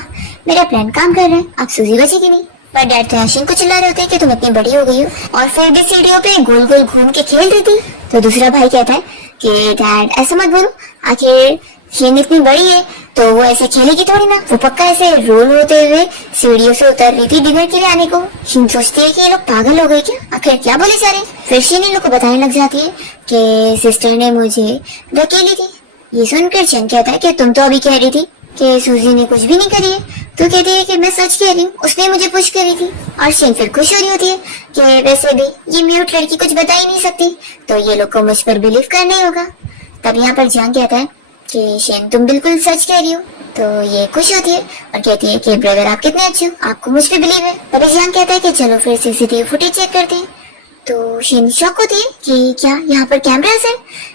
मेरा प्लान काम कर रहा है, अब सूजी बचेगी नहीं। पर डैड तो शीन को चिल्ला रहे होते हैं कि तुम इतनी बड़ी हो गई हो और फिर भी सीढ़ियों पे गोल गोल घूम के खेल रही थी। तो दूसरा भाई कहता है कि डैड ऐसा मत बोलो, आखिर शीन इतनी बड़ी है तो वो ऐसे खेलेगी थोड़ी ना, वो पक्का ऐसे रोल होते हुए सीढ़ियों से उतर रही थी डिनर के लिए आने को। शीन सोचती है कि ये लोग पागल हो गए क्या, आखिर क्या बोले जा रहे हैं। फिर शीन इन लोग को बताने लग जाती है कि सिस्टर ने मुझे धकेली थी। ये सुनकर शन कहता है कि तुम तो अभी कह रही थी कि सूजी ने कुछ भी नहीं करी है, तो कहती है कि मैं सच कह रही हूँ, उसने मुझे पुश करी थी। और शन फिर खुश हो रही होती है कि वैसे भी ये म्यूट लड़की कुछ बता ही नहीं सकती, तो ये लोग को मुझ पर बिलीव करना ही होगा। तब यहाँ पर जियांग कहता है कि शेन तुम बिल्कुल सच कह रही हो। तो ये खुश होती है और कहती है कि ब्रदर आप कितने अच्छे हो, आपको मुझ पे बिलीव है। तभी जियांग कहता है कि चलो फिर सीसीटीवी फुटेज चेक करते हैं। तो शेन शॉक होती है कि क्या यहाँ पर कैमरास है।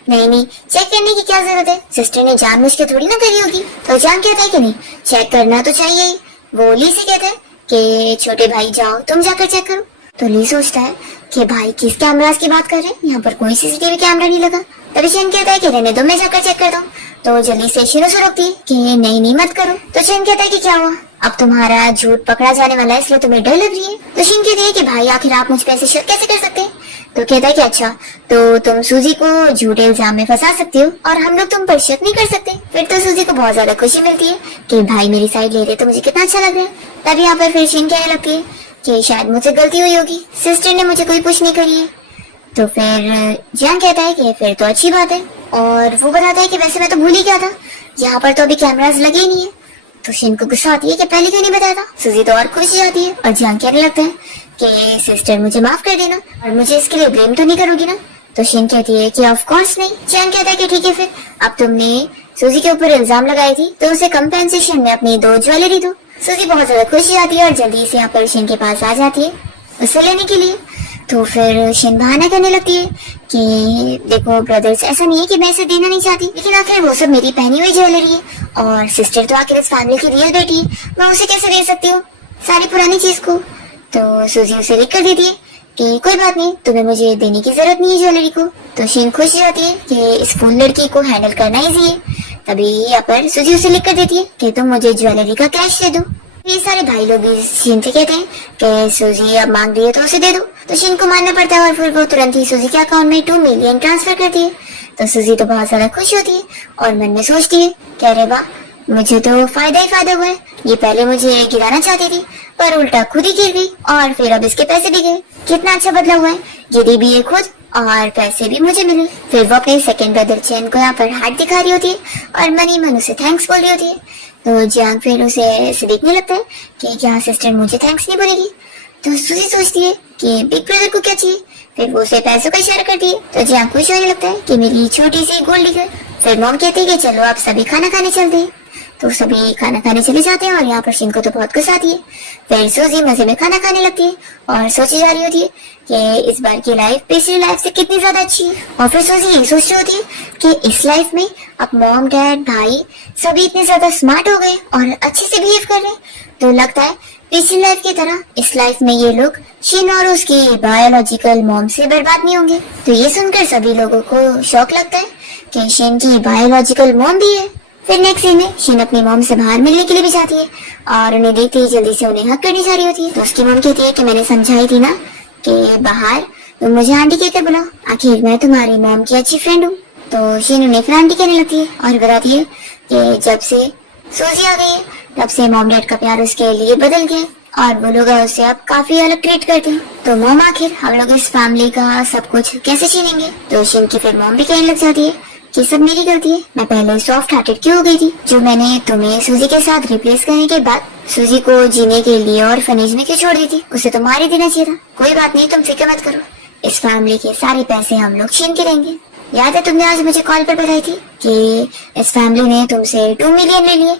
नहीं, चेक करने की क्या जरूरत है, सिस्टर ने जानबूझ के थोड़ी ना करी होगी। तो जियांग कहता है कि नहीं, चेक करना तो चाहिए ही। वो ली से कहता है कि छोटे भाई जाओ तुम जाकर चेक करो। तो ली सोचता है कि भाई किस कैमरास की बात कर रहे हैं, यहाँ पर कोई सीसीटीवी कैमरा नहीं लगा। तभी शेन कहता है कि रहने दो, मैं जाकर चेक करता हूँ। तो जल्दी से शीन उसे रोकती है कि नहीं मत करो। तो शेन कहता है कि क्या हुआ, अब तुम्हारा झूठ पकड़ा जाने वाला है इसलिए तुम्हें डर लग रही है। तो शेन कहती है कि भाई आखिर आप मुझ पे ऐसे शक कैसे कर सकते हैं। तो कहता है कि अच्छा तो तुम सूजी को झूठे इल्जाम में फंसा सकती हो और हम लोग तुम पर शक नहीं कर सकते। फिर तो सूजी को बहुत ज्यादा खुशी मिलती है कि भाई मेरी साइड ले रहे तो मुझे कितना अच्छा लग रहा है। तभी यहाँ पर फिर शेन कहने लगती है कि शायद मुझसे गलती हुई होगी, सिस्टर ने मुझे कोई पुश नहीं करी है। तो फिर जियांग कहता है कि फिर तो अच्छी बात है, और वो बताता है कि वैसे मैं तो भूल ही गया था, यहाँ पर तो अभी कैमरास लगे ही नहीं है। तो शीन को गुस्सा आती है कि पहले क्यों नहीं बताया था। सूजी तो और खुश हो जाती है और जियांग कहने लगता है कि सिस्टर मुझे माफ कर देना और मुझे इसके लिए ब्लेम तो नहीं करोगी ना। तो शीन कहती है कि ऑफ कोर्स नहीं। जियांग कहता है कि ठीक है, फिर अब तुमने सूजी के ऊपर इल्जाम लगाई थी तो उसे कंपेंसेशन में अपनी 2 ज्वेलरी दो। सूजी बहुत ज्यादा खुश हो जाती है और जल्दी से यहाँ पर शीन के पास आ जाती है उसे लेने के लिए। तो फिर शिन बहाना करने लगती है कि देखो ब्रदर्स, ऐसा नहीं है कि मैं इसे देना नहीं चाहती, लेकिन आखिर वो सब मेरी पहनी हुई ज्वेलरी है और सिस्टर तो आखिर इस फैमिली की रियल बेटी है, मैं उसे कैसे दे सकती हूँ सारी पुरानी चीज को। तो सूजी उसे लिख कर देती है कि कोई बात नहीं, तुम्हें मुझे देने की जरूरत नहीं है ज्वेलरी को। तो शिन खुश होती है कि इस फूल लड़की को हैंडल करना इजी है। तभी यहाँ पर सूजी उसे लिख कर देती है कि तुम मुझे ज्वेलरी का कैश दे दो। ये सारे भाई लोग भी शिन से कहते हैं कि सूजी अब मांग रही है तो उसे दे दो। तो शिन को मानना पड़ता है और फिर वो तुरंत ही सूजी के अकाउंट में 2 मिलियन ट्रांसफर करती है। तो सूजी तो बहुत ज्यादा खुश होती है और मन में सोचती है कि अरे वाह, मुझे तो फायदा ही फायदा हुआ है। ये पहले मुझे गिराना चाहती थी पर उल्टा खुद ही गिर गई और फिर अब इसके पैसे भी गए। कितना अच्छा बदला हुआ है, गिरी भी है खुद और पैसे भी मुझे मिले। फिर वो अपने सेकंड ब्रदर चैन को यहाँ पर हाथ दिखा रही होती है और मन ही मन उसे थैंक्स बोल रही होती है। तो जियांग फिर उसे ऐसे देखने लगता है कि क्या सिस्टर मुझे थैंक्स नहीं बोलेगी। तो सूजी सोचती है कि बिग ब्रदर को क्या चाहिए, फिर वो उसे पैसों का इशारा करती है। तो जियांग खुश होने लगता है कि मेरी छोटी सी गोल्ड डिगर। फिर मॉम कहती है कि चलो आप सभी खाना खाने चलते हैं। तो सभी खाना खाने चले जाते हैं और यहाँ पर शिन को तो बहुत गुस्सा आती है। फिर सूजी मजे में खाना खाने लगती है और सोची जा रही होती है कि इस बार की लाइफ पिछली लाइफ से कितनी ज्यादा अच्छी है। और फिर सूजी यही सोच रही होती है कि इस लाइफ में अब मॉम डैड भाई सभी इतने ज्यादा स्मार्ट हो गए और अच्छे से बिहेव कर रहे हैं। तो लगता है पिछली लाइफ की तरह इस लाइफ में ये लोग शिन और उसकी बायोलॉजिकल मॉम से बर्बाद नहीं होंगे। तो ये सुनकर सभी लोगों को शौक लगता है कि शिन की बायोलॉजिकल मॉम भी है। फिर नेक्स्ट सीन में शिन अपनी मॉम से बाहर मिलने के लिए भी जाती है और उन्हें देखते ही जल्दी से उन्हें हक करनी जा रही होती है। तो उसकी मॉम कहती है कि मैंने समझाई थी ना कि बाहर तुम मुझे आंटी कहकर बुलाओ, आखिर मैं तुम्हारी मॉम की अच्छी फ्रेंड हूँ। तो शिन उन्हें फिर आंटी कहने लगती है और बताती है कि जब से सूजी आ गई है तब से मॉम डैड का प्यार उसके लिए बदल गया और वो लोग उससे अब काफी अलग ट्रीट करते हैं। तो मॉम आखिर हम लोग इस फैमिली का सब कुछ कैसे छीनेंगे। तो शिन की फिर मॉम भी कहने लग जाती है कि सब मेरी गलती है, मैं पहले सॉफ्ट हार्टेड क्यों हो गई थी, जो मैंने तुम्हें सूजी के साथ रिप्लेस करने के बाद सूजी को जीने के लिए और फनीज में क्यों छोड़ दी थी, उसे तो मार ही देना चाहिए था। कोई बात नहीं, तुम फिक्र मत करो, इस फैमिली के सारे पैसे हम लोग छीन के लेंगे। याद है तुमने आज मुझे कॉल पर बताई थी कि इस फैमिली ने तुमसे 2 मिलियन ले लिए,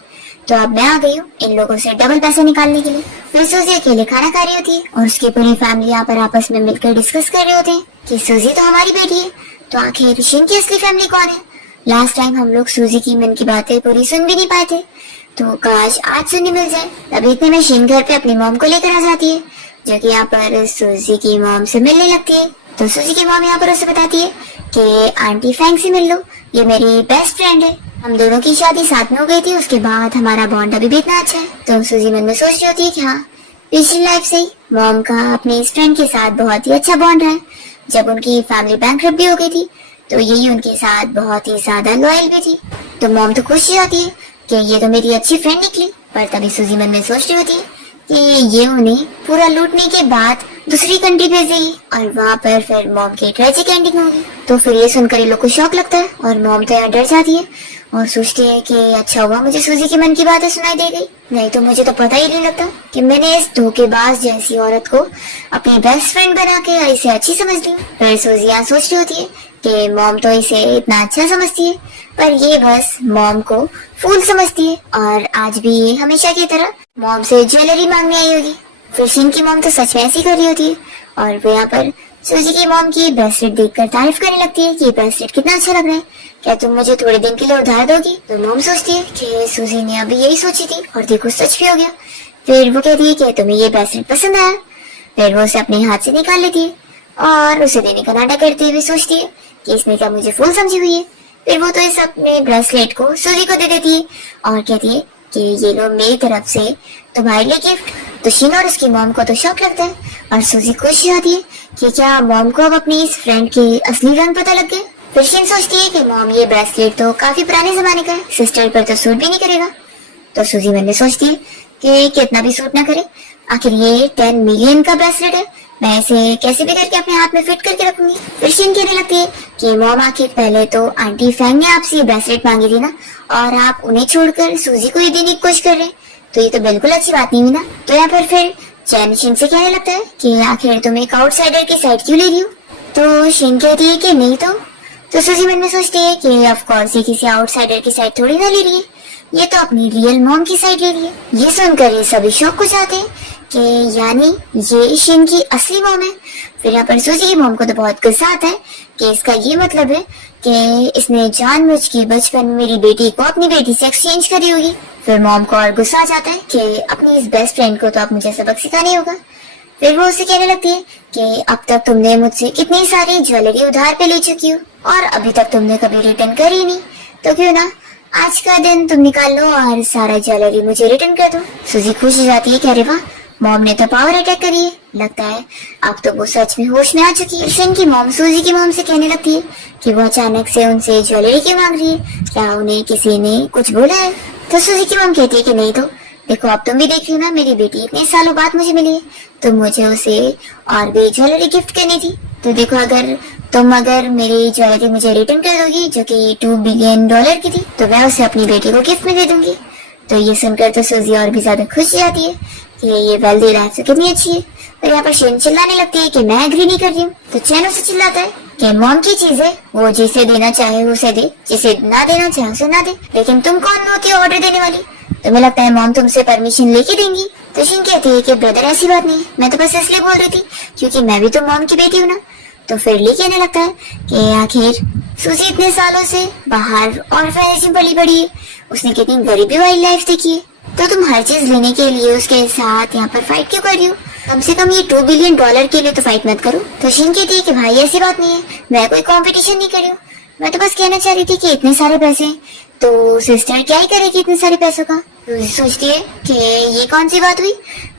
तो अब मैं आ गई हूँ इन लोगों से डबल पैसे निकालने के लिए। फिर सूजी अकेले खाना खा रही होती है और उसकी पूरी फैमिली यहाँ पर आपस में मिलकर डिस्कस कर रहे होते हैं कि सूजी तो हमारी बेटी है, तो आखिर शिन की असली फैमिली कौन है। लास्ट टाइम हम लोग सूजी की मन की बातें पूरी सुन भी नहीं पाए थे, तो काश आज सुनने मिल जाए। तभी इतने में शिन घर पे अपनी मॉम को लेकर आ जाती है, जो कि यहाँ पर सूजी की मॉम से मिलने लगती है। तो सूजी की मॉम यहाँ पर उसे बताती है कि आंटी फैंक से मिल लो, ये मेरी बेस्ट फ्रेंड है, हम दोनों की शादी साथ में हो गई थी, उसके बाद हमारा बॉन्ड अभी भी इतना अच्छा है। तो सूजी मन में सोच रही होती है कि हाँ, पिछली लाइफ से ही मॉम का अपनी इस फ्रेंड के साथ बहुत ही अच्छा बॉन्ड है। जब उनकी फैमिली बैंकरप्ट भी हो गई थी तो यही उनके साथ बहुत ही ज्यादा लॉयल भी थी। तो मॉम तो खुश ही होती है कि ये तो मेरी अच्छी फ्रेंड निकली। पर तभी सूजी मन में सोच रही होती है कि ये उन्हें पूरा लूटने के बाद दूसरी कंट्री भेजेगी और वहाँ पर फिर मॉम की ट्रेजिक एंडिंग होगी। तो फिर ये सुनकर इन लोग को शौक लगता है और मॉम तो यहाँ डर जाती है और सोचती है कि अच्छा हुआ मुझे सूजी की मन की बातें सुनाई दे गई, नहीं तो मुझे तो पता ही नहीं लगता कि मैंने इस धोखेबाज जैसी औरत को अपनी बेस्ट फ्रेंड बना के इसे अच्छी समझ ली। फिर सूजी यहाँ सोच रही होती है कि मॉम तो इसे इतना अच्छा समझती है पर ये बस मॉम को फूल समझती है और आज भी ये हमेशा की तरह मॉम से ज्वेलरी मांगने आई होगी। फिर शिन की मॉम तो सच में ऐसी कर रही होती है और वो यहाँ पर सूजी की मॉम की ब्रेसलेट देखकर तारीफ करने लगती है कि ब्रेसलेट कितना अच्छा लग रहा है, क्या तुम मुझे थोड़े दिन के लिए उधार दोगी। तो मॉम सोचती है कि सूजी ने अभी यही सोची थी और देखो सच भी हो गया। फिर वो कहती है कि तुम्हें ये ब्रेसलेट पसंद आया। फिर वो उसे अपने हाथ से निकाल लेती है और उसे देने का नाटक करते हुए सोचती है कि इसने क्या मुझे फूल समझी हुई है। फिर वो तो इस अपने ब्रेसलेट को सूजी को दे देती है और कहती है कि ये लो मेरी तरफ से तुम्हारे लिए गिफ्ट। तो शिन और उसकी मॉम को तो शौक लगता है और सूजी खुश होती है कि क्या मॉम को अब अपनी इस फ्रेंड के असली रंग पता लग गया। फिर शिन सोचती है कि मॉम ये ब्रेसलेट तो काफी पुराने जमाने का है, सिस्टर पर तो सूट भी नहीं करेगा। तो सूजी मन में सोचती है कि कितना भी सूट ना करे, आखिर ये 10 मिलियन का ब्रेसलेट है, मैं इसे कैसे भी करके अपने हाथ में फिट करके रखूंगी। फिर शिन कहने लगती है कि मॉम आखिर पहले तो आंटी फैंग ने आपसे ये ब्रेसलेट मांगी थी ना और आप उन्हें छोड़कर सूजी को ये देने की कोशिश कर रहे हैं, तो ये तो बिल्कुल अच्छी बात नहीं हुई ना। तो यहाँ पर फिर चैन शिन से कहने लगता है कि आखिर तुम एक आउटसाइडर की साइड क्यों ले रही हो। तो शिन कहती है कि नहीं तो सूजी मन में सोचती है कि ऑफ कोर्स ये किसी आउटसाइडर की साइड थोड़ी ना ले रही है, ये तो अपनी रियल मॉम की साइड ले रही है। ये सुनकर ये सभी शौक हो जाते हैं कि यानी ये शिन की असली मॉम है। फिर यहाँ पर सूजी की मॉम को तो बहुत गुस्सा आता है कि इसका ये मतलब है कि इसने जानबूझ के बचपन में मेरी बेटी को अपनी बेटी से एक्सचेंज करी होगी। फिर मॉम को और गुस्सा आ जाता है कि अपनी इस बेस्ट फ्रेंड को तो अब मुझे सबक सिखाना ही होगा। फिर वो उसे कहने लगती है कि अब तक तुमने मुझसे कितनी सारी ज्वेलरी उधार पे ले चुकी हो और अभी तक तुमने कभी रिटर्न करी नहीं, तो क्यों ना आज का दिन तुम निकाल लो और सारा ज्वेलरी मुझे रिटर्न कर दो। सूजी खुश हो जाती है कि अरे वाह, मॉम ने तो पावर अटैक करी है। लगता है अब तो वो सच में होश में आ चुकी है। शिन की मॉम सूजी की मॉम से कहने लगती है कि वो अचानक से उनसे ज्वेलरी क्यों मांग रही है, क्या उन्हें किसी ने कुछ बोला है। तो सूजी की मॉम कहती है कि नहीं, तो देखो अब तुम भी देख रही हो ना, मेरी बेटी इतने सालों बाद मुझे मिली है तो मुझे उसे और भी ज्वेलरी गिफ्ट करनी थी। तो देखो अगर मेरी ज्वेलरी मुझे रिटर्न कर दोगी जो कि $2 बिलियन की थी, तो मैं उसे अपनी बेटी को गिफ्ट में दे दूंगी। तो ये सुनकर तो सूजी और भी ज्यादा खुश हो जाती है कि ये वेल्दी लाइफ तो कितनी अच्छी है। और यहाँ पर शिन चिल्लाने लगती है कि मैं एग्री नहीं कर रही हूँ। तो चैन उसे चिल्लाता है कि मॉम की चीज है, वो जिसे देना चाहे उसे दे, जिसे ना देना चाहे उसे ना दे, लेकिन तुम कौन होती हो ऑर्डर देने वाली। तुम्हें लगता है मॉम तुमसे परमिशन लेके देंगी। तो शिन कहती है कि ब्रदर ऐसी बात नहीं है, मैं तो बस इसलिए बोल रही थी क्योंकि मैं भी तो मॉम की बेटी हूँ ना। तो फिर ली कहने लगता है कि आखिर सूजी इतने सालों से बाहर और में पली बड़ी है, उसने कितनी गरीबी वाली लाइफ देखी है, तो तुम हर चीज लेने के लिए उसके साथ यहाँ पर फाइट क्यों कर रही हो। कम से कम ये $2 बिलियन के लिए तो फाइट मत करो। तो शिन कहती है कि भाई ऐसी बात नहीं है, मैं कोई कंपटीशन नहीं कर रही हूँ, मैं तो बस कहना चाह रही थी कि इतने सारे पैसे तो सिस्टर क्या ही करेगी इतने सारे पैसों का। तो सोचती है कि ये कौन सी बात हुई,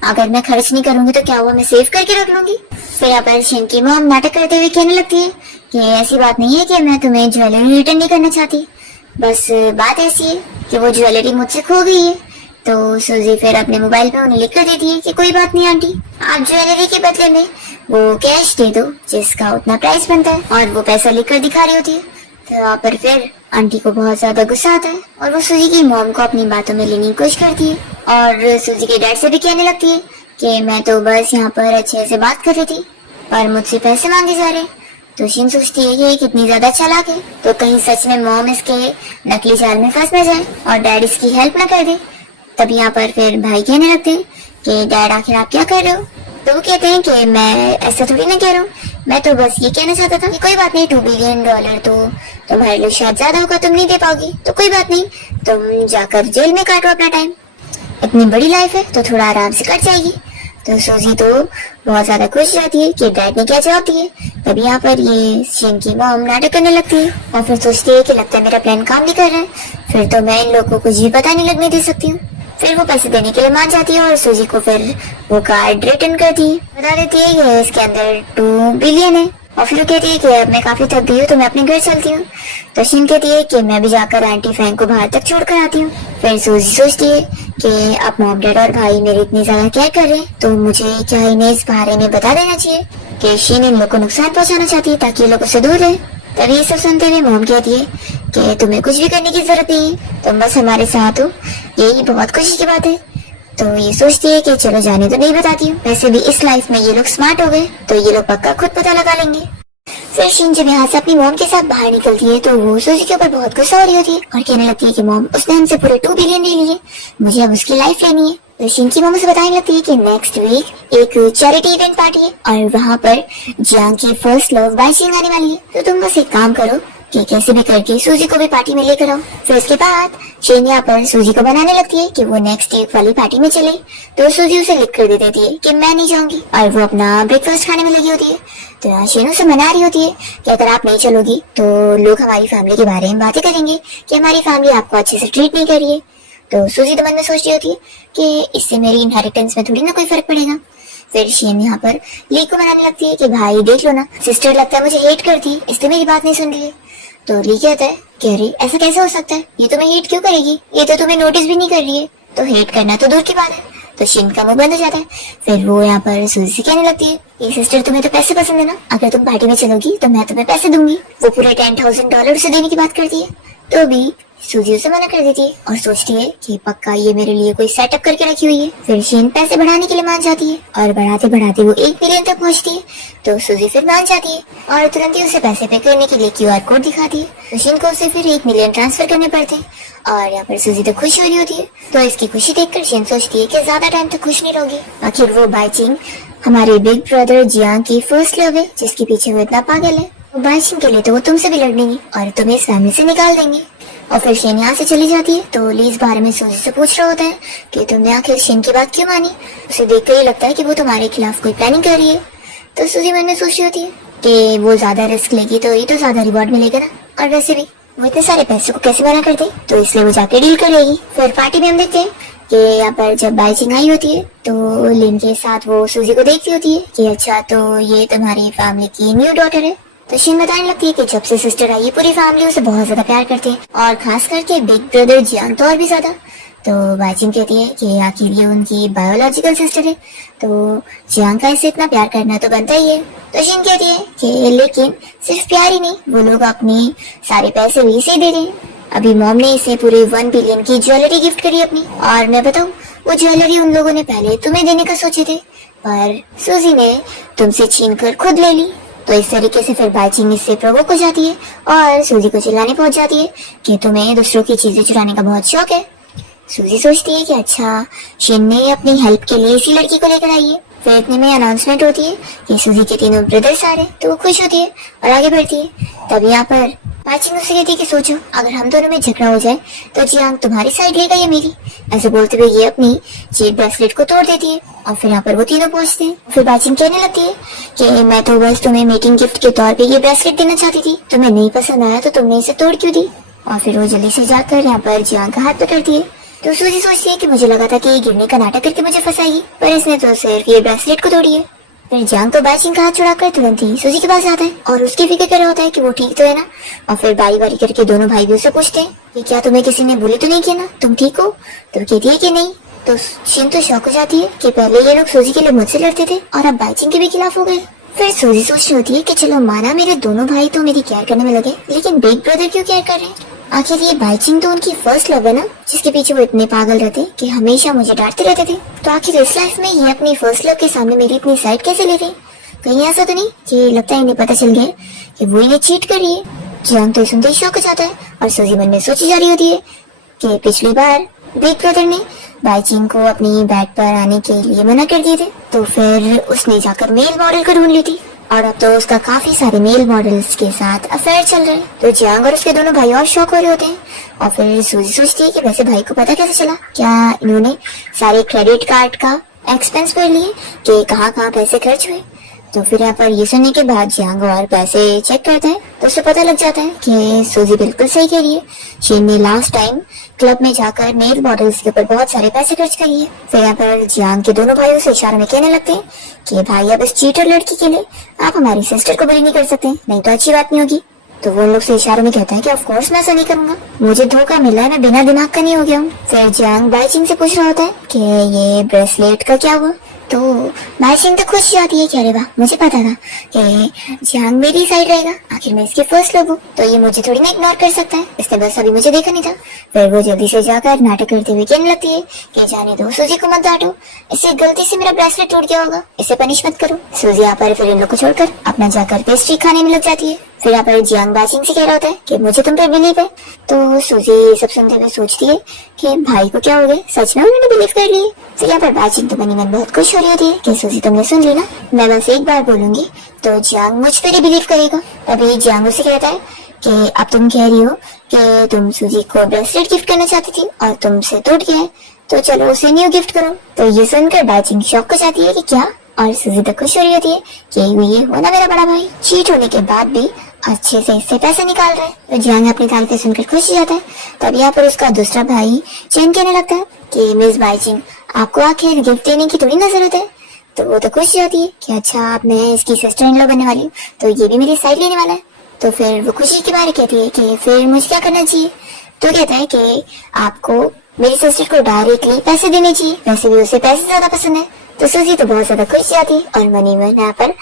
अगर मैं खर्च नहीं करूंगी तो क्या हुआ, मैं सेव करके रख लूंगी। फिर यहाँ पर शिन की मॉम नाटक करते हुए कहने लगती है कि ऐसी बात नहीं है कि मैं तुम्हें ज्वेलरी रिटर्न नहीं करना चाहती, बस बात ऐसी है कि वो ज्वेलरी मुझसे खो गई है। तो सूजी फिर अपने मोबाइल पे उन्हें लिख कर देती है कि कोई बात नहीं आंटी, आप ज्वेलरी के बदले में वो कैश दे दो जिसका उतना प्राइस बनता है, और वो पैसा लिख कर दिखा रही होती है। तो यहाँ पर फिर आंटी को बहुत ज्यादा गुस्सा आता है और वो सूजी की मॉम को अपनी बातों में लेने की कोशिश करती है और सूजी के डैड से भी कहने लगती है कि मैं तो बस यहाँ पर अच्छे से बात कर रही थी पर मुझसे पैसे मांगे जा रहे। तो शिन सोचती है कि ये कितनी ज्यादा चालाक है, तो कहीं सच में मॉम इसके नकली जाल में फंस न जाए और डैड इसकी हेल्प न कर दे। तब यहाँ पर फिर भाई कहने लगते हैं कि डैड आखिर आप क्या कर रहे हो। तो वो कहते हैं कि मैं ऐसा थोड़ी ना कह रहा हूँ, मैं तो बस ये कहना चाहता था कि कोई बात नहीं, $2 बिलियन तो तुम्हारे लिए शायद ज्यादा होगा, तुम नहीं दे पाओगी, तो कोई बात नहीं, तुम जाकर जेल में काटो अपना टाइम, इतनी बड़ी लाइफ है तो थोड़ा आराम से कट जाएगी। तो सूजी तो बहुत ज्यादा खुश रहती है कि डैड ने क्या जवाब दिए। तभी यहाँ पर ये शिन की मॉम नाटक करने लगती है और फिर सोचती है कि लगता है मेरा प्लान काम नहीं कर रहा है, फिर तो मैं इन लोगों को जी पता नहीं लगने दे सकती हूँ। फिर वो पैसे देने के लिए मान जाती है और सूजी को फिर वो कार्ड रिटर्न करती है, बता देती है कि इसके अंदर $2 बिलियन है। और फिर वो कहती है कि अब मैं काफी थक गई हूँ तो मैं अपने घर चलती हूँ। तो शिन कहती है कि मैं भी जाकर आंटी फैंग को बाहर तक छोड़ कर आती हूँ। फिर सूजी सोचती है कि अब मॉम डैड और भाई मेरे इतनी ज्यादा क्या कर रहे हैं, तो मुझे क्या इन्हें इस बारे में बता देना चाहिए कि शिन इन लोगों को नुकसान पहुंचाना चाहती है ताकि ये लोग उससे दूर रहे। तभी ये सब सुनते हुए मॉम कहती है कि तुम्हें कुछ भी करने की जरूरत नहीं है, तुम बस हमारे साथ हो, यही बहुत खुशी की बात है। तो ये सोचती है कि चलो जाने तो नहीं बताती हूँ, वैसे भी इस लाइफ में ये लोग स्मार्ट हो गए तो ये लोग पक्का खुद पता लगा लेंगे। फिर शिन जब यहाँ से अपनी मॉम के साथ बाहर निकलती है तो वो सूजी के ऊपर बहुत गुस्सा हो रही होती है और कहने लगती है कि मॉम उसने हमसे पूरे $2 बिलियन ले लिए, मुझे अब उसकी लाइफ लेनी है। तो शिन की मॉम उसे बताने लगती है कि नेक्स्ट वीक एक चैरिटी इवेंट पार्टी है और वहाँ पर जियांग की फर्स्ट लव बाइसिंग आने वाली है, तो तुम बस एक काम करो कि कैसे भी करके सूजी को भी पार्टी में लेकर आओ। फिर इसके बाद शिन यहाँ पर सूजी को बनाने लगती है कि वो नेक्स्ट वीक वाली पार्टी में चले। तो सूजी उसे लिख कर दे देती है कि मैं नहीं जाऊंगी और वो अपना ब्रेकफास्ट खाने में लगी होती है। तो यहाँ शिन उसे मना रही होती है कि अगर आप नहीं चलोगी तो लोग हमारी फैमिली के बारे में बातें करेंगे कि हमारी फैमिली आपको अच्छे से ट्रीट नहीं कर रही है। तो सूजी तो मन में सोच रही होती है कि इससे मेरी इनहेरिटेंस में थोड़ी ना कोई फर्क पड़ेगा। फिर शिन यहाँ पर ली को मनाने लगती है कि भाई देख लो ना, सिस्टर लगता है मुझे हेट करती है, इसलिए मेरी बात नहीं सुन रही है। तो ली कहता है कि अरे ऐसा कैसे हो सकता है, ये तुम्हें हेट क्यों करेगी, ये तो तुम्हें नोटिस भी नहीं कर रही है, तो हेट करना तो दूर की बात है। तो शिन का मुंह बंद हो जाता है। फिर वो यहाँ पर सूजी से कहने लगती है ये सिस्टर तुम्हें तो पैसे पसंद है ना, अगर तुम पार्टी में चलोगी तो मैं तुम्हें पैसे दूंगी। वो पूरे $10,000 उसे देने की बात करती है। तो भी सूजी उसे मना कर देती है और सोचती है कि पक्का ये मेरे लिए कोई सेटअप करके रखी हुई है। फिर शीन पैसे बढ़ाने के लिए मान जाती है और बढ़ाते बढ़ाते वो 1 मिलियन तक पहुंचती है। तो सूजी फिर मान जाती है और तुरंत ही उसे पैसे पे करने के लिए QR कोड दिखाती है। तो शीन को उसे फिर 1 मिलियन ट्रांसफर करने पड़ते हैं और यहाँ पर सूजी तो खुश हो रही होती है। तो इसकी खुशी देखकर शीन सोचती है कि ज्यादा टाइम तक खुश नहीं रहोगी। आखिर वो बाइचिंग हमारे बिग ब्रदर जियांग की फर्स्ट लव है जिसके पीछे वो इतना पागल है। बाइचिंग के लिए तो वो तुमसे भी लड़ेंगे और तुम्हें इस फैमिली से निकाल देंगे। और फिर शीन यहाँ से चली जाती है। तो ली इस बारे में सूजी से पूछ रहा होता है कि तुमने आखिर शीन की बात क्यों मानी। उसे देखकर ही लगता है कि वो तुम्हारे खिलाफ कोई प्लानिंग कर रही है। तो सूजी मन में सोच रही होती है कि वो ज्यादा रिस्क लेगी तो ये तो ज्यादा रिवॉर्ड मिलेगा ना, और वैसे भी वो इतने सारे पैसों को कैसे मना कर दे, तो इसलिए वो जाके डील कर लेगी। फिर पार्टी में हम देखते हैं कि यहाँ पर जब बाइचिंग आई होती है तो लिन के साथ वो सूजी को देखती होती है कि अच्छा तो ये तुम्हारी फैमिली की न्यू डॉटर है। तो शीन बताने लगती है कि जब से सिस्टर आई पूरी फैमिली उसे बहुत ज्यादा प्यार करती है और खास करके बिग ब्रदर जियांग तो और भी ज्यादा। तो बाइचिंग कहती है कि आखिर ये उनकी बायोलॉजिकल सिस्टर है तो जियांग का इसे इतना प्यार करना तो बनता ही है। तो शीन कहती है कि लेकिन सिर्फ प्यार ही नहीं, वो लोग अपने सारे पैसे भी इसे दे रहे हैं। अभी मॉम ने इसे पूरे 1 बिलियन की ज्वेलरी गिफ्ट करी अपनी, और मैं बताऊं वो ज्वेलरी उन लोगों ने पहले तुम्हें देने का सोचे थे पर सूजी ने तुमसे छीन कर खुद ले ली। तो इस तरीके से फिर बाइचिंग इससे प्रोवोक हो जाती है और सूजी को चिल्लाने पहुंच जाती है कि तुम्हें दूसरों की चीजें चुराने का बहुत शौक है। सूजी सोचती है कि अच्छा शीन ने अपनी हेल्प के लिए इसी लड़की को लेकर आई है। फिर इतने में अनाउंसमेंट होती है कि सूजी के 3 ब्रदर्स आ रहे हैं। तो वो खुश होती है और आगे बढ़ती है। तब यहाँ पर बाइचिंग उससे कहती है कि सोचो अगर हम दोनों में झगड़ा हो जाए तो जियांग तुम्हारी साइड लेगा या मेरी। ऐसे बोलते हुए ये अपनी जेड ब्रेसलेट को तोड़ देती है और फिर यहाँ पर वो तीनों पहुंचते हैं। फिर बाइचिंग कहने लगती है कि मैं तो बस तुम्हें मीटिंग गिफ्ट के तौर पे ये ब्रेसलेट देना चाहती थी, तुम्हें नहीं पसंद आया तो तुमने इसे तोड़ क्यों दी। और फिर वो जल्दी से जाकर यहाँ पर जियांग का हाथ पकड़ती है। तो सूजी सोचती है कि मुझे लगा था कि ये गिरने का नाटक करके मुझे फंसाएगी, पर इसने तो सिर्फ ये ब्रेसलेट को तोड़ी है। फिर जियांग तो बाइचिंग का हाथ छुड़ाकर तुरंत ही सूजी के पास आता है और उसकी फिक्र कर रहा होता है कि वो ठीक तो है ना। और फिर बारी बारी करके दोनों भाई भी उससे पूछते हैं कि क्या तुम्हें किसी ने बुली तो नहीं किया ना, तुम ठीक हो। तो कहती है कि नहीं। तो शीन तो शौक हो जाती है कि पहले ये लोग सूजी के लिए मुझसे लड़ते थे और अब बाइचिंग के भी खिलाफ हो गए। फिर सूजी सोच रही होती है कि चलो माना मेरे दोनों भाई तो मेरी केयर करने में लगे, लेकिन बिग ब्रदर क्यों केयर कर रहे हैं। आखिर ये बाइचिंग तो उनकी फर्स्ट लव है ना, जिसके पीछे वो इतने पागल रहते कि हमेशा मुझे डांटते रहते थे। तो आखिर इस लाइफ में ये अपनी फर्स्ट लव के सामने मेरी इतनी साइड कैसे ले रहे। कहीं ऐसा तो नहीं कि लगता है इन्हें पता चल गया कि वो इन्हें चीट कर रही है। जियांग तो सुनते ही शौक हो जाता है और सूजी मन में सोची जा रही होती है कि पिछली बार बिग ब्रदर ने बाइचिंग को अपनी बैग पर आने के लिए मना कर दिए थे, तो फिर उसने जाकर मेल मॉडल को ढूंढ ली थी और अब तो उसका काफी सारे मेल मॉडल्स के साथ अफेयर चल रहे हैं। तो जियांग और उसके दोनों भाई और शौक हो रहे होते हैं। और फिर सूजी सोचती है कि वैसे भाई को पता कैसे चला, क्या इन्होंने सारे क्रेडिट कार्ड का एक्सपेंस पढ़ लिए कि कहाँ कहाँ पैसे खर्च हुए। तो फिर यहाँ पर ये सुनने के बाद जियांग और पैसे चेक करता है तो उसे पता लग जाता है कि सूजी बिल्कुल सही कह रही है। शीन ने लास्ट टाइम क्लब में जाकर मेल मॉडल्स के ऊपर बहुत सारे पैसे खर्च करिए। फिर यहाँ पर जियांग के दोनों भाइयों से इशारों में कहने लगते हैं कि भाई अब इस चीटर लड़की के लिए आप हमारी सिस्टर को बुरी नहीं कर सकते, नहीं तो अच्छी बात नहीं होगी। तो वो लोग से इशारों में कहता है कि ऑफ कोर्स मैं ऐसा नहीं करूंगा, मुझे धोखा मिला है, मैं बिना दिमाग का नहीं हो गया हूँ। फिर जियांग बाइचिंग से पूछ रहा होता है कि ये ब्रेसलेट का क्या हुआ। तो बाइचिंग तो खुश जाती है कि अरे वाह, मुझे पता था कि जियांग मेरी साइड रहेगा, आखिर मैं इसकी फर्स्ट लव हूँ तो ये मुझे थोड़ी ना इग्नोर कर सकता है, इसने बस अभी मुझे देखा नहीं था। फिर वो जल्दी से जाकर नाटक करते हुए कहने लगती है कि जाने दो, सूजी को मत डांटो, इससे गलती से मेरा ब्रेसलेट टूट गया होगा, इसे पनिश मत करो। सूजी यहाँ पर फिर इन लोग को छोड़कर अपना जाकर पेस्ट्री खाने में लग जाती है। फिर यहाँ पर जियांग बाइचिंग से कह रहा होता है कि मुझे तुम पे बिलीव है। तो सूजी सब सुनते हुए सोचती है कि भाई को क्या हो गया, सच में उन्होंने बिलीव कर लिए। फिर यहाँ पर बाइचिंग तो मनी मन बहुत खुश हो रही होती है कि सूजी तुमने सुन ली ना, मैं बस एक बार बोलूंगी तो जियांग मुझ पर ही बिलीव करेगा। तभी जियांग उसे कहता है कि अब तुम कह रही हो कि तुम सूजी को ब्रेसलेट गिफ्ट करना चाहती थी और तुमसे टूट गया है, तो चलो उसे न्यू गिफ्ट करो। तो ये सुनकर बाइचिंग शॉक हो जाती है कि क्या, और सूजी तो खुश हो रही होती है कि ये हो ना मेरा बड़ा भाई, चीट होने के बाद भी अच्छे से इससे पैसे निकाल रहा है। तो जियांग अपनी तारीफें सुनकर खुश हो जाता है। तब यहाँ पर उसका दूसरा भाई चेन कहने लगता है कि मिस बाइचिंग आपको आखिर गिफ्ट देने की थोड़ी ना जरूरत है। तो वो तो खुश हो जाती है कि अच्छा अब मैं इसकी सिस्टर इन लॉ बनने वाली हूँ तो ये भी मेरी साइड लेने वाला है। तो फिर वो खुशी के बारे कहती है कि फिर मुझे क्या करना चाहिए। तो कहता है कि आपको मेरी सिस्टर को डायरेक्टली पैसे देने चाहिए, वैसे भी उसे पैसे ज्यादा पसंद है। तो सूजी तो बहुत ज्यादा खुश जाती है और मनी मन यहाँ पर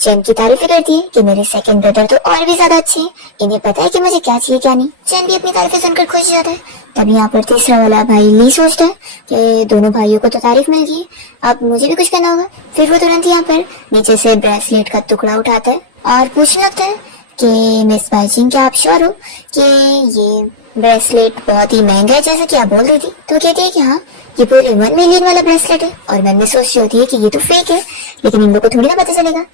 चैन की तारीफें करती है कि मेरे सेकंड ब्रदर तो और भी ज्यादा अच्छे हैं, इन्हें पता है कि मुझे क्या चाहिए क्या नहीं। चैन भी अपनी तारीफें सुनकर खुश जाता है। तब यहाँ पर तीसरा वाला भाई ली सोचता है कि दोनों भाइयों को तो तारीफ मिल गई, अब मुझे भी कुछ करना होगा। फिर वो तुरंत यहाँ पर नीचे से ब्रेसलेट का टुकड़ा उठाता है और पूछने लगता है कि मिस बाइचिंग, क्या आप श्योर हो कि ये ब्रेसलेट बहुत ही महंगा है जैसा कि आप बोल रही थी? तो कहती है कि हाँ, ये पूरे 1 मिलियन वाला ब्रेसलेट है। और मन में सोच रही होती है कि ये तो फेक है, लेकिन इन लोगों को थोड़ी ना पता चलेगा।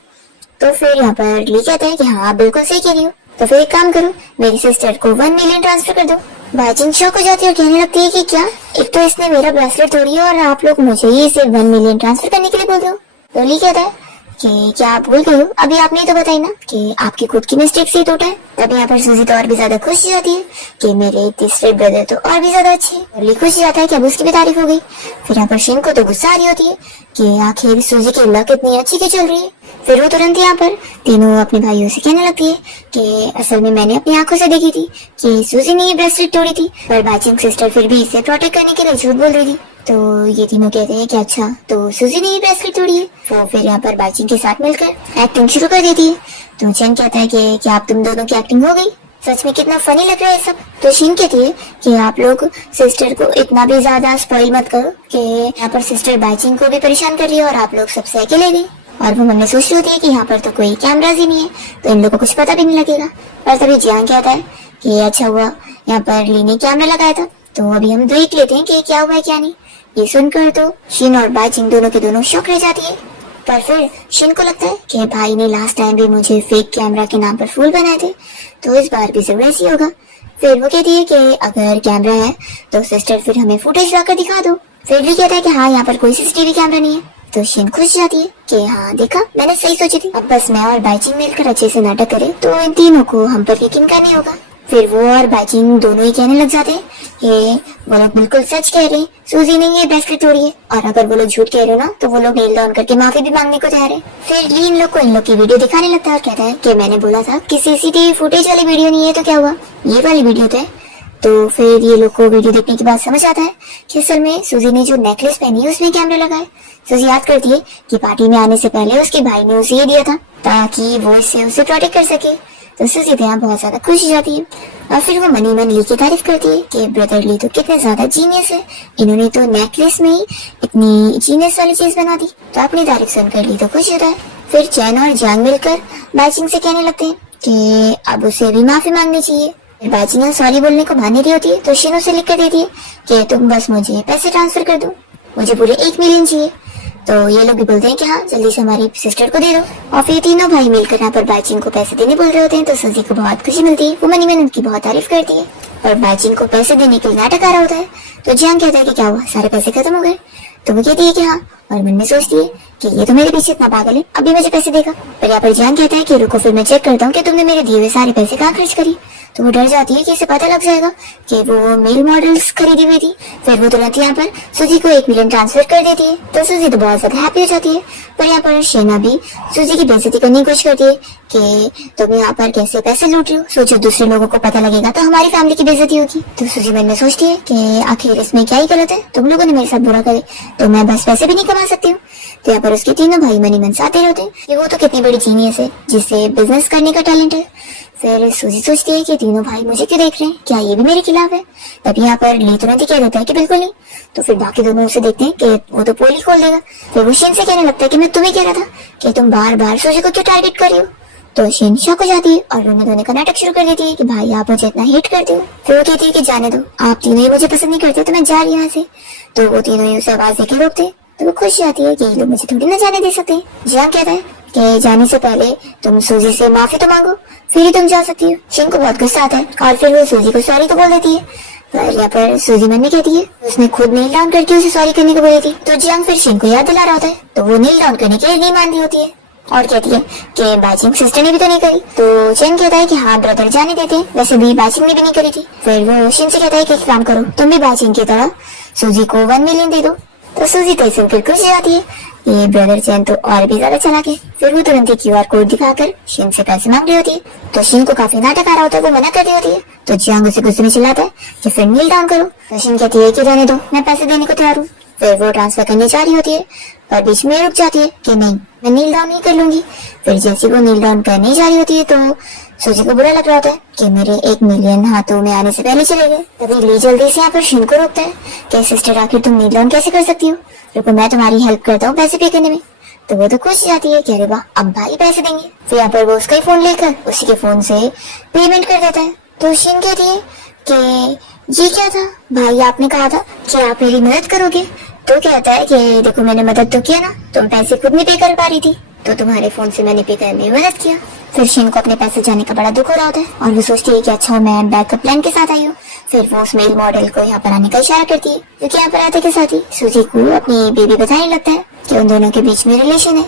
तो फिर यहाँ पर ली कहता है कि हाँ, आप बिल्कुल सही कह रही हो, तो फिर एक काम करो, मेरी सिस्टर को 1 मिलियन ट्रांसफर कर दो। बाइचिंग शॉक हो जाती है और कहने लगती है कि क्या, एक तो इसने मेरा ब्रेसलेट तोड़ी है और आप लोग मुझे ही सिर्फ 1 मिलियन ट्रांसफर करने के लिए बोल रहे हो। तो ली कहता है कि क्या आप भूल गए हो, अभी आपने तो बताई ना कि आपकी खुद की मिस्टेक से ही टूटा है। तब यहाँ पर सूजी तो और भी ज्यादा खुश हो जाती है कि मेरे तीसरे ब्रदर तो और भी ज्यादा अच्छे हैं। और ली खुश जाता है कि अब उसकी भी तारीफ हो गई। फिर यहाँ पर शिन को तो गुस्सा आ रही होती है कि आखिर सूजी की लक इतनी अच्छी क्यों चल रही है। फिर वो तुरंत यहाँ पर तीनों अपने भाइयों से कहने लगती है कि असल में मैंने अपनी आंखों से देखी थी कि सूजी ने ये ब्रेसलेट तोड़ी थी, पर बाइचिंग सिस्टर फिर भी इसे प्रोटेक्ट करने के लिए झूठ बोल रही थी। तो ये तीनों कहते हैं कि अच्छा, तो सूजी ने ये ब्रेसलेट तोड़ी है। वो फिर यहाँ पर बाइचिंग के साथ मिलकर एक्टिंग शुरू कर देती है। तो चैन कहता है कि क्या आप तुम दोनों की एक्टिंग हो गई, सच में कितना फनी लग रहा है सब। तो शिन कहती है कि आप लोग सिस्टर को इतना भी ज्यादा स्पॉइल मत करो कि यहाँ पर सिस्टर बाइचिंग को भी परेशान कर रही है और आप लोग सबसे अकेले भी। और वो मन में सोच रही होती है कि यहाँ पर तो कोई कैमराज ही नहीं है, तो इन लोगों को कुछ पता भी नहीं लगेगा। पर तभी जियांग कहता है कि अच्छा हुआ यहाँ पर ली ने कैमरा लगाया था, तो अभी हम देख लेते हैं कि क्या हुआ है क्या नहीं। ये सुनकर तो शिन और बाइचिंग दोनों के दोनों शॉक रह जाती है। पर फिर शिन को लगता है कि भाई ने लास्ट टाइम भी मुझे फेक कैमरा के नाम पर फूल बनाए थे, तो इस बार भी जरूर ऐसी होगा। फिर वो कहती है कि अगर कैमरा है तो सिस्टर फिर हमें फुटेज लाकर दिखा दो। फिर भी कहता है कि हाँ, यहाँ पर कोई सीसीटीवी कैमरा नहीं है। तो शिन खुश जाती है कि हाँ देखा, मैंने सही सोची थी, अब बस मैं और बाइचिंग मिलकर अच्छे से नाटक करें तो इन तीनों को हम पर यकीन करने होगा। फिर वो और बाइचिंग दोनों ही कहने लग जाते हैं कि वो लोग बिल्कुल सच कह रहे हैं, सूजी ने ये ब्रेसलेट तोड़ी है, और अगर वो लोग झूठ कह रहे हो ना तो वो लोग नेल डाउन करके माफी भी मांगने को तैयार है। फिर ली इन लोग को इन लोग की वीडियो दिखाने लगता है और कहता है कि मैंने बोला था कि सीसीटीवी फुटेज वाली वीडियो नहीं है, तो क्या हुआ, ये वाली वीडियो तो है। तो फिर ये लोग को वीडियो देखने के बाद समझ आता है कि असल में सूजी ने जो नेकलेस पहनी है उसमें कैमरा लगा है। सूजी याद करती है कि पार्टी में आने से पहले उसके भाई ने उसे ये दिया था ताकि वो इससे उसे प्रोटेक्ट कर सके। तो सूजी तो यहाँ बहुत ज्यादा खुश हो जाती है और फिर वो मनी मन ली की तारीफ करती है कि ब्रदर ली तो कितने ज्यादा जीनियस है, इन्होंने तो नेकलेस में ही इतनी जीनियस वाली चीज बना दी। तो अपनी तारीफ सुनकर ली तो खुश होता है। फिर चैन और जियांग मिलकर बाइचिंग से कहने लगते हैं कि अब उसे भी माफी मांगनी चाहिए। बाइचिंग सॉरी बोलने को मान रही होती है तो शिन उसे लिख कर देती है कि तुम बस मुझे पैसे ट्रांसफर कर दो, मुझे पूरे 1 मिलियन चाहिए। तो ये लोग भी बोलते हैं कि हाँ, जल्दी से हमारी सिस्टर को दे दो। और फिर तीनों भाई मिलकर यहाँ पर बाइचिंग को पैसे देने बोल रहे होते हैं। तो सूजी को बहुत खुशी मिलती है, वो मनी मन उनकी बहुत तारीफ करती है और बाइचिंग को पैसे देने के लिए नाटक आ रहा होता है। तो जियांग कहता है कि क्या हुआ, सारे पैसे खत्म हो गए। तो वो कहती है कि हाँ, और मन में सोचती है कि ये तो मेरे पीछे इतना पागल है, अभी मुझे पैसे देगा। पर यहाँ पर जियांग कहता है कि रुको, फिर मैं चेक करता हूँ कि तुमने मेरे दिए हुए सारे पैसे कहाँ खर्च करी। तो वो डर जाती है कि इसे पता लग जाएगा कि वो मेल मॉडल्स खरीदी हुई थी। फिर वो तुरंत यहाँ पर सूजी को 1 मिलियन ट्रांसफर कर देती है। तो सूजी तो बहुत ज्यादा हैप्पी हो जाती है। पर यहाँ पर शेना भी सूजी की बेइज्जती करने की कोशिश करती है कि तुम यहाँ पर कैसे पैसे लूट रही हो, सोचो दूसरे लोगों को पता लगेगा तो हमारी फैमिली की बेइज्जती होगी। तो सूजी मन में सोचती है कि आखिर इसमें क्या ही गलत है, तुम लोगों ने मेरे साथ बुरा करे तो मैं बस पैसे भी नहीं कमा सकती हूँ। तो यहाँ पर उसके तीनों भाई मनी मन साथ रहते हैं कि वो तो कितनी बड़ी जीनियस है जिसे बिजनेस करने का टैलेंट है। फिर सूजी सोचती है कि तीनों भाई मुझे क्यों देख रहे हैं, क्या ये भी मेरे खिलाफ है। तब यहाँ पर ली तुरंत ही कह देता है कि बिल्कुल नहीं। तो फिर बाकी दोनों उसे देखते हैं कि वो तो पोल ही खोल देगा। फिर वो शिन से कहने लगता है कि मैं तुम्हें कह रहा था कि तुम बार बार सूजी को क्यों टारगेट कर रही हो। तो शिन शॉक हो जाती है और रोने धोने का नाटक शुरू कर देती है कि भाई आप मुझे इतना हेट करते हो। फिर वो कहती है कि जाने दो, आप तीनों ही मुझे पसंद नहीं करते तो मैं जा रही हूँ यहाँ से। तो वो तीनों ही उसे आवाज देके रोकते। तो वो खुश जाती है कि ये लोग मुझे थोड़ी ना जाने दे सकते। जियांग कहता है कि जाने से पहले तुम सूजी से माफी तो मांगो, फिर ही तुम जा सकती हो। शिन को बहुत गुस्सा आता है और फिर वो सूजी को सॉरी तो बोल देती है। पर यहाँ पर सूजी मन में कहती है उसने खुद नील डाउन करके उसे सॉरी करने को बोली थी। तो जियांग फिर शिन को याद दिला रहा होता है, तो वो नील डाउन करने के लिए नहीं मान रही होती है और कहती है कि बाइचिंग सिस्टर ने भी तो नहीं करी। तो चेन कहता है कि हाँ ब्रदर जाने देते हैं, वैसे भी बाइचिंग ने भी नहीं करी थी। फिर वो शिन से कहता है कि एक काम करो, तुम भी बाइचिंग की तरह सूजी को 1 मिलियन दे दो। तो सूजी तो सुनकर खुश हो जाती है, ये ब्रदर चैन तो और भी ज्यादा चालाक है। फिर वो तुरंत ही QR कोड दिखाकर शिन से पैसे मांग रही होती है। तो शिन को काफी नाटक आ रहा होता है, वो मना कर रही होती है। तो जियांग उसे गुस्से में चिल्लाता है कि फिर नील डाउन करो। तो शिन कहती है कि रहने दो, मैं पैसे देने को तैयार हूँ। फिर वो ट्रांसफर करने जा रही होती है पर बीच में रुक जाती है कि नहीं, मैं नील डाउन नहीं कर लूंगी। फिर जैसे वो नील डाउन करने जा रही होती है तो सूजी को बुरा लग रहा होता है कि मेरे 1 मिलियन हाथों में आने से पहले चले गए। तभी ली जल्दी से यहाँ पर शिन को रोकता है कि सिस्टर आखिर तुम नील डाउन कैसे कर सकती हो, रुको मैं तुम्हारी हेल्प करता हूँ पैसे पे करने में। तो वो तो खुश जाती है कि अरे वाह अब भाई पैसे देंगे। फिर यहाँ पर वो उसका ही फोन लेकर उसी के फोन से पेमेंट कर देता है। तो शिन कहती है कि ये क्या था भाई, आपने कहा था कि आप मेरी मदद करोगे। तो कहता है कि देखो मैंने मदद तो किया ना, तुम पैसे खुद नहीं पे कर पा रही थी तो तुम्हारे फोन से मैंने पे करने में मदद किया। फिर शिन को अपने पैसे जाने का बड़ा दुख हो रहा होता है और वो सोचती है कि अच्छा मैं बैकअप प्लान के साथ आई हूँ। फिर वो उस मेल मॉडल को यहाँ पर आने का इशारा करती है, क्योंकि यहाँ पर आते के साथ ही सूजी को अपनी बेबी बताने लगता है कि उन दोनों के बीच में रिलेशन है।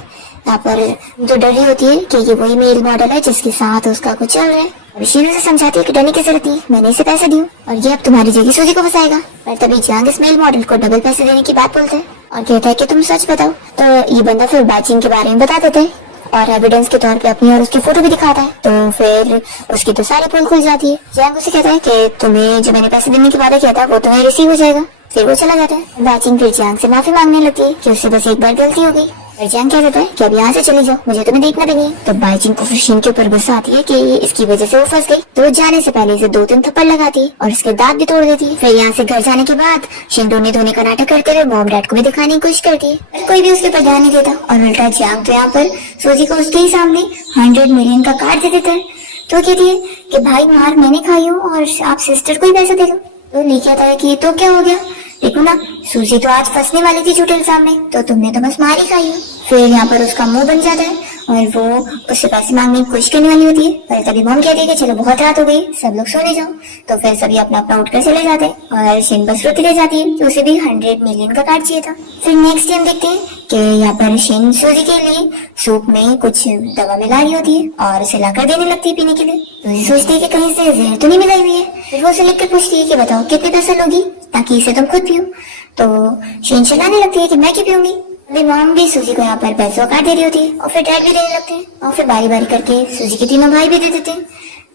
यहाँ पर जो डर रही होती है कि ये वही मेल मॉडल है जिसके साथ उसका कुछ चल रहा है। और शीनू से समझाती है कि डरने की जरूरत नहीं, मैंने इसे पैसे दिए और ये अब तुम्हारी जगह सूजी को फंसाएगा। पर तभी जियांग इस मेल मॉडल को डबल पैसे देने की बात बोलते हैं और कहता है कि तुम सच बताओ। तो ये बंदा फिर बैचिंग के बारे में बता देता है और एविडेंस के तौर पे अपनी और उसकी फोटो भी दिखाता है। तो फिर उसकी तो सारी पोल खुल जाती है। जियांग उसे कहता है कि तुम्हें जो मैंने पैसे देने की वादा किया था वो तुम्हें रिसीव हो जाएगा। फिर वो चला जाता है। बैचिंग फिर जियांग से माफी मांगने लगती है कि उससे बस एक बार गलती हो गई। पर जियांग कह देता है कि अब यहाँ से चली जाओ, मुझे तुम्हें देखना भी नहीं। तो बैचिंग को फिर शिन के ऊपर गुस्सा आती है कि इसकी वजह से वो फंस गई। तो जाने से पहले इसे 2-3 थप्पड़ लगाती है और उसके दांत भी तोड़ देती है। फिर यहाँ से घर जाने के बाद शिन रोने धोने का नाटक करते हुए मॉम डैड को भी दिखाने की कोशिश करती है, पर कोई भी उसके ऊपर ध्यान नहीं देता। और उल्टा जियांग तो यहाँ पर सूजी को उसके ही सामने 100 मिलियन का कार्ड दे देता है। तो कहती है कि भाई मार मैंने खाई हूँ और आप सिस्टर को ही पैसा दे दो। तो ली कहता है कि तो क्या हो गया, देखो ना सूजी तो आज फंसने वाली थी झूठे इल्जाम में, तो तुमने तो बस मार ही खाई है। फिर यहाँ पर उसका मुंह बन जाता है और वो उससे पैसे मांगने की कोशिश करने वाली होती है। पर तभी मॉम कहती है कि चलो बहुत रात हो गई, सब लोग सोने जाओ। तो फिर सभी अपना अपना उठकर चले जाते हैं और शिन बस रोती रह जाती है कि उसे भी 100 मिलियन का कार्ड चाहिए था। फिर नेक्स्ट टाइम देखते हैं कि यहाँ पर शिन सूजी के लिए सूप में कुछ दवा मिला रही होती है और उसे लाकर देने लगती है पीने के लिए। तो ये सोचती है कि कहीं से जहर तो नहीं मिलाई हुई है। फिर वो उसे लिखकर पूछती है कि बताओ कितने पैसे लोगी ताकि इसे तुम खुद पियो। तो शिन चलाने लगती है कि मैं क्यों पीऊंगी। अभी मॉम भी सूजी को यहाँ पर पैसों का कार्ड दे रही होती है और फिर डैड भी देने लगते हैं और फिर बारी बारी करके सूजी के तीनों भाई भी दे देते हैं।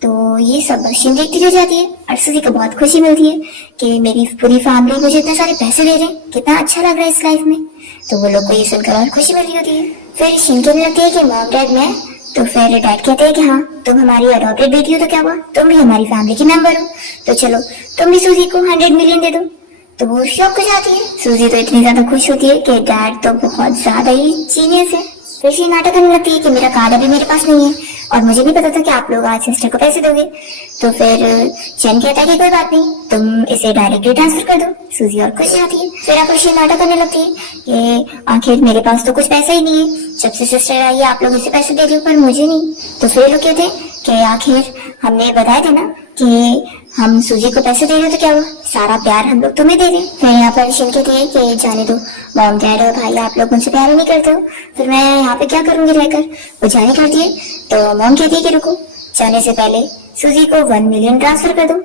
तो ये सब शिन देखती रह जाती है और सूजी को बहुत खुशी मिलती है कि मेरी पूरी फैमिली मुझे इतने सारे पैसे दे रहे हैं, कितना अच्छा लग रहा है इस लाइफ में। तो वो लोग को ये सुनकर और खुशी मिल रही होती है। फिर शिन कहने लगती है कि मॉम डैड मैं, तो फिर डैड कहते हैं कि हाँ तुम हमारी अडॉप्टेड बेटी हो तो क्या हुआ, तुम भी हमारी फैमिली के मेंबर हो, तो चलो तुम भी सूजी को 100 मिलियन दे दो। तो वो शॉक हो जाती है। सूजी तो इतनी ज्यादा खुश होती है कि डैड तो बहुत ज्यादा ही जीनियस है। फिर ये नाटक करने लगती है कि मेरा कार्ड अभी मेरे पास नहीं है और मुझे नहीं पता था कि आप लोग आज सिस्टर को पैसे दोगे। तो फिर चैन कहता है कि कोई बात नहीं, तुम इसे डायरेक्टली ट्रांसफर कर दो। सूजी और खुश जाती है। फिर आप ये नाटक करने लगती है कि आखिर मेरे पास तो कुछ पैसा ही नहीं है, जब से सिस्टर आई है आप लोग इसे पैसे दे रहे हो पर मुझे नहीं। तो फिर लोग कहते हैं कि आखिर हमने बताया था ना कि हम सूजी को पैसे दे रहे हो तो क्या हुआ, सारा प्यार हम लोग तुम्हें दे रहे। फिर यहाँ पर शिन कहती है कि जाने दो मॉम डैड और भाई आप लोग मुझसे प्यार नहीं करते हो, फिर मैं यहाँ पे क्या करूंगी रहकर। वो जाने करती है तो मॉम कहती है कि रुको, जाने से पहले सूजी को 1 मिलियन ट्रांसफर कर दो।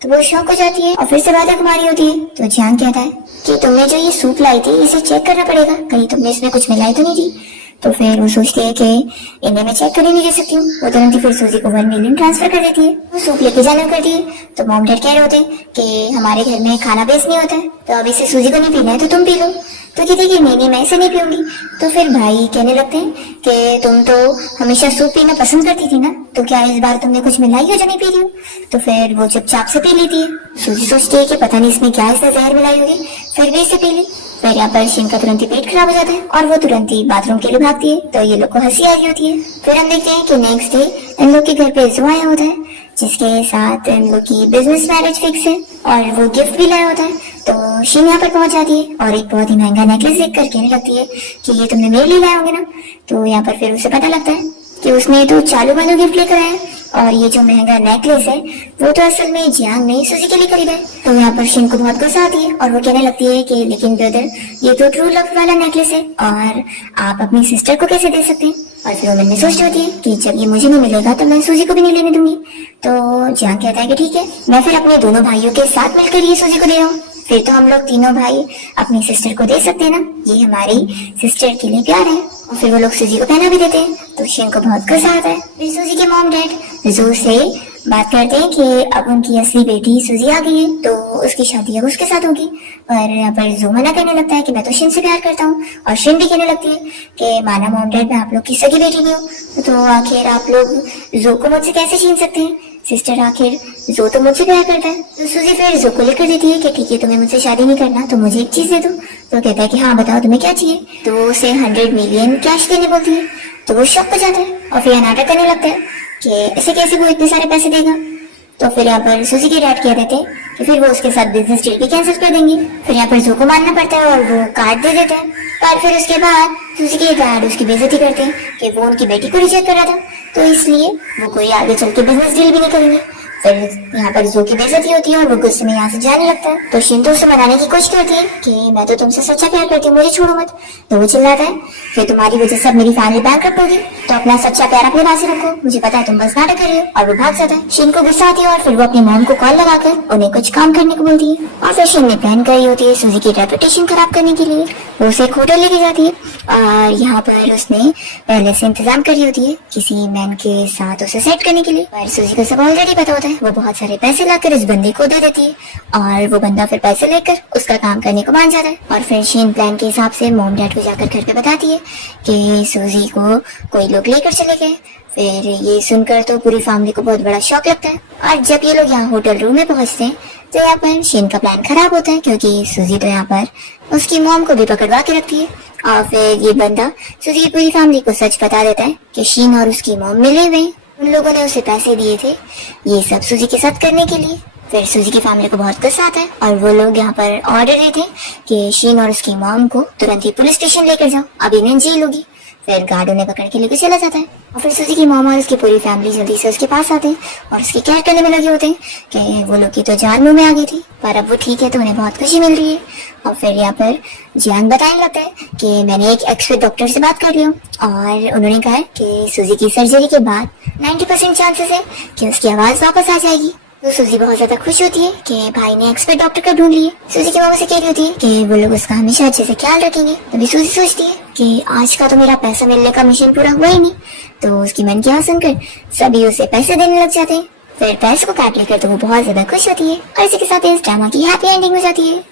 तो वो शौक हो जाती है और फिर से बातें कुमारी होती है। तो जियांग कहता है कि तुमने जो ये सूप लाई थी इसे चेक करना पड़ेगा, कहीं तुमने इसमें कुछ मिलाई तो नहीं थी। तो फिर वो सोचती है कि इन्हें मैं चेक कर ही नहीं दे सकती हूँ। वो तुरंत ही फिर सूजी को 1 मिलियन ट्रांसफर कर देती है। वो सूप लेके जाना करती है। तो मॉम डैड कह रहे होते हैं कि हमारे घर में खाना बेस्ट नहीं होता है, तो अब इसे सूजी को नहीं पीना है तो तुम पी लो। तो कहती है कि नहीं मैं इसे नहीं पीऊंगी। तो फिर भाई कहने लगते हैं कि तुम तो हमेशा सूप पीना पसंद करती थी ना, तो क्या इस बार तुमने कुछ मिलाई हो जो नहीं पी रही हो। तो फिर वो चुपचाप से पी लेती है। सूजी सोचती है कि पता नहीं इसमें क्या इसने जहर मिलाई होगी, फिर भी इसे पी ली। फिर यहाँ पर शिन का तुरंत ही पेट खराब हो जाता है और वो तुरंत ही बाथरूम के लिए भागती है। तो ये लोग को हंसी आ रही होती है। फिर हम देखते हैं कि नेक्स्ट डे इन लोग के घर पे जो आया होता है जिसके साथ इन लोग की बिजनेस मैरिज फिक्स है और वो गिफ्ट भी लाया होता है। तो शिन यहाँ पर पहुंच जाती है और एक बहुत ही महंगा नेकलेस देख कर कहने लगती है कि ये तुमने मेरे लिए लाए होंगे ना। तो यहाँ पर फिर उसे पता लगता है कि उसने तो चालू वालू गिफ्ट लेकर आया और ये जो महंगा नेकलेस है वो तो असल में जियांग ने सूजी के लिए खरीदा है। तो यहाँ पर शिन को बहुत गुस्सा आती है और वो कहने लगती है कि लेकिन ब्रदर ये तो ट्रू लव वाला नेकलेस है और आप अपनी सिस्टर को कैसे दे सकते हैं। और फिर वो मन में सोच रही होती है कि जब ये मुझे नहीं मिलेगा तो मैं सूजी को भी नहीं लेने दूंगी। तो जियांग कहता है कि ठीक है, मैं फिर अपने दोनों भाइयों के साथ मिलकर ये सूजी को दे रहा हूँ, फिर तो हम लोग तीनों भाई अपनी सिस्टर को दे सकते हैं ना, ये हमारी सिस्टर के लिए प्यार है। और फिर वो लोग सूजी को पहना भी देते हैं। तो शिन को बहुत गुस्सा आता है। फिर सूजी के मॉम डैड जोर से बात करते हैं कि अब उनकी असली बेटी सुजी आ गई है, तो उसकी शादी अब उसके साथ होगी। पर यहाँ पर जो मना करने लगता है कि मैं तो शिन से प्यार करता हूँ, और शिन भी कहने लगती है कि माना मॉम डैड मैं आप लोग की सगी बेटी नहीं हूँ, तो आखिर आप लोग जो को मुझसे कैसे छीन सकते हैं। सिस्टर आखिर जो तो मुझसे प्यार करता है। तो सुजी फिर जो को लिख देती है कि ठीक है तुम्हें मुझसे शादी नहीं करना तो मुझे एक चीज दे दो। तो कहता है कि हाँ बताओ तुम्हें क्या चाहिए। तो वो उसे 100 मिलियन कैश देने बोलती है। तो वो शॉक हो जाता है और फिर नाटक करने लगता है कि ऐसे कैसे वो इतने सारे पैसे देगा। तो फिर यहाँ पर सुजी के डैड कह देते हैं कि फिर वो उसके साथ बिजनेस डील भी कैंसिल कर देंगे। फिर यहाँ पर जो को मानना पड़ता है और वो कार्ड दे देता है। पर फिर उसके बाद सुजी के डैड उसकी बेइज्जती करते हैं कि वो उनकी बेटी को रिजेक्ट कर रहा था, तो इसलिए वो कोई आगे चल के बिजनेस डील भी नहीं करेंगे। फिर यहाँ पर जो की बेइज्जती होती है और वो गुस्से में यहाँ से जाने लगता है। तो शिंतो उसे मनाने की कोशिश करती है कि मैं तो तुमसे सच्चा प्यार करती हूँ, मुझे छोड़ो मत। तो वो चिल्लाता है कि तुम्हारी वजह से अब मेरी फैमिली बैंकरप्ट होगी, तो अपना सच्चा प्यार अपने पास ही रखो, मुझे पता है तुम बस नाटक कर रही हो। और वो भाग जाता है। शिन को गुस्सा आती है और फिर वो अपनी मॉम को कॉल लगाकर उन्हें कुछ काम करने को बोलती है। और फिर शिन ने प्लान करी होती है सुजी की रेपुटेशन खराब करने के लिए। वो उसे एक होटल लेके जाती है और यहाँ पर उसने पहले से इंतजाम करी होती है किसी मैन के साथ उसे सेट करने के लिए। पर सुजी को सब ऑलरेडी पता होता है। वो बहुत सारे पैसे लाकर इस बंदे को दे देती है और वो बंदा फिर पैसे लेकर उसका काम करने को मान जाता है। और फिर शीन प्लान के हिसाब से मॉम डैड को जाकर घर पे बताती है कि सुजी को कोई लोग लेकर चले गए। फिर ये सुनकर तो पूरी फैमिली को बहुत बड़ा शॉक लगता है। और जब ये लोग यहाँ होटल रूम में पहुंचते हैं तो यहाँ पर शीन का प्लान खराब होता है, क्योंकि सुजी तो यहाँ पर उसकी मॉम को भी पकड़वा के रखती है। और फिर ये बंदा सुजी की पूरी फैमिली को सच बता देता है कि शीन और उसकी मॉम मिले हुए हैं, उन लोगों ने उसे पैसे दिए थे ये सब सुजी के साथ करने के लिए। फिर सुजी की फैमिली को बहुत गुस्सा आता है और वो लोग यहाँ पर ऑर्डर देते हैं कि शीन और उसकी मॉम को तुरंत ही पुलिस स्टेशन लेकर जाओ, अभी इन्हें जेल होगी। फिर गार्ड उन्हें पकड़ के लेकर चला जाता है। और फिर सुजी की मॉम और उसकी पूरी फैमिली जल्दी से उसके पास आते हैं और उसकी केयर करने में लगे होते हैं कि वो लोग की तो जान मुंह में आ गई थी, पर अब वो ठीक है, तो उन्हें बहुत खुशी मिल रही है। और फिर यहाँ पर जियांग बताने लगता है कि मैंने एक एक्सपर्ट डॉक्टर से बात कर ली हूँ और उन्होंने कहा कि सुजी की सर्जरी के बाद 90% चांसेस है कि उसकी आवाज वापस आ जाएगी। तो सुजी बहुत ज्यादा खुश होती है कि भाई ने एक्सपर्ट डॉक्टर का ढूंढ लिया। सुजी की मम्मी से कह रही होती है कि वो लोग उसका हमेशा अच्छे से ख्याल रखेंगे। तभी सुजी सोचती है कि आज का तो मेरा पैसा मिलने का मिशन पूरा हुआ ही नहीं। तो उसकी मन की बात सुनकर सभी उसे पैसे देने लग जाते हैं। फिर पैसे को काट लेकर तो वो बहुत ज्यादा खुश होती है और इसी के साथ इस ड्रामा की हैप्पी एंडिंग हो जाती है।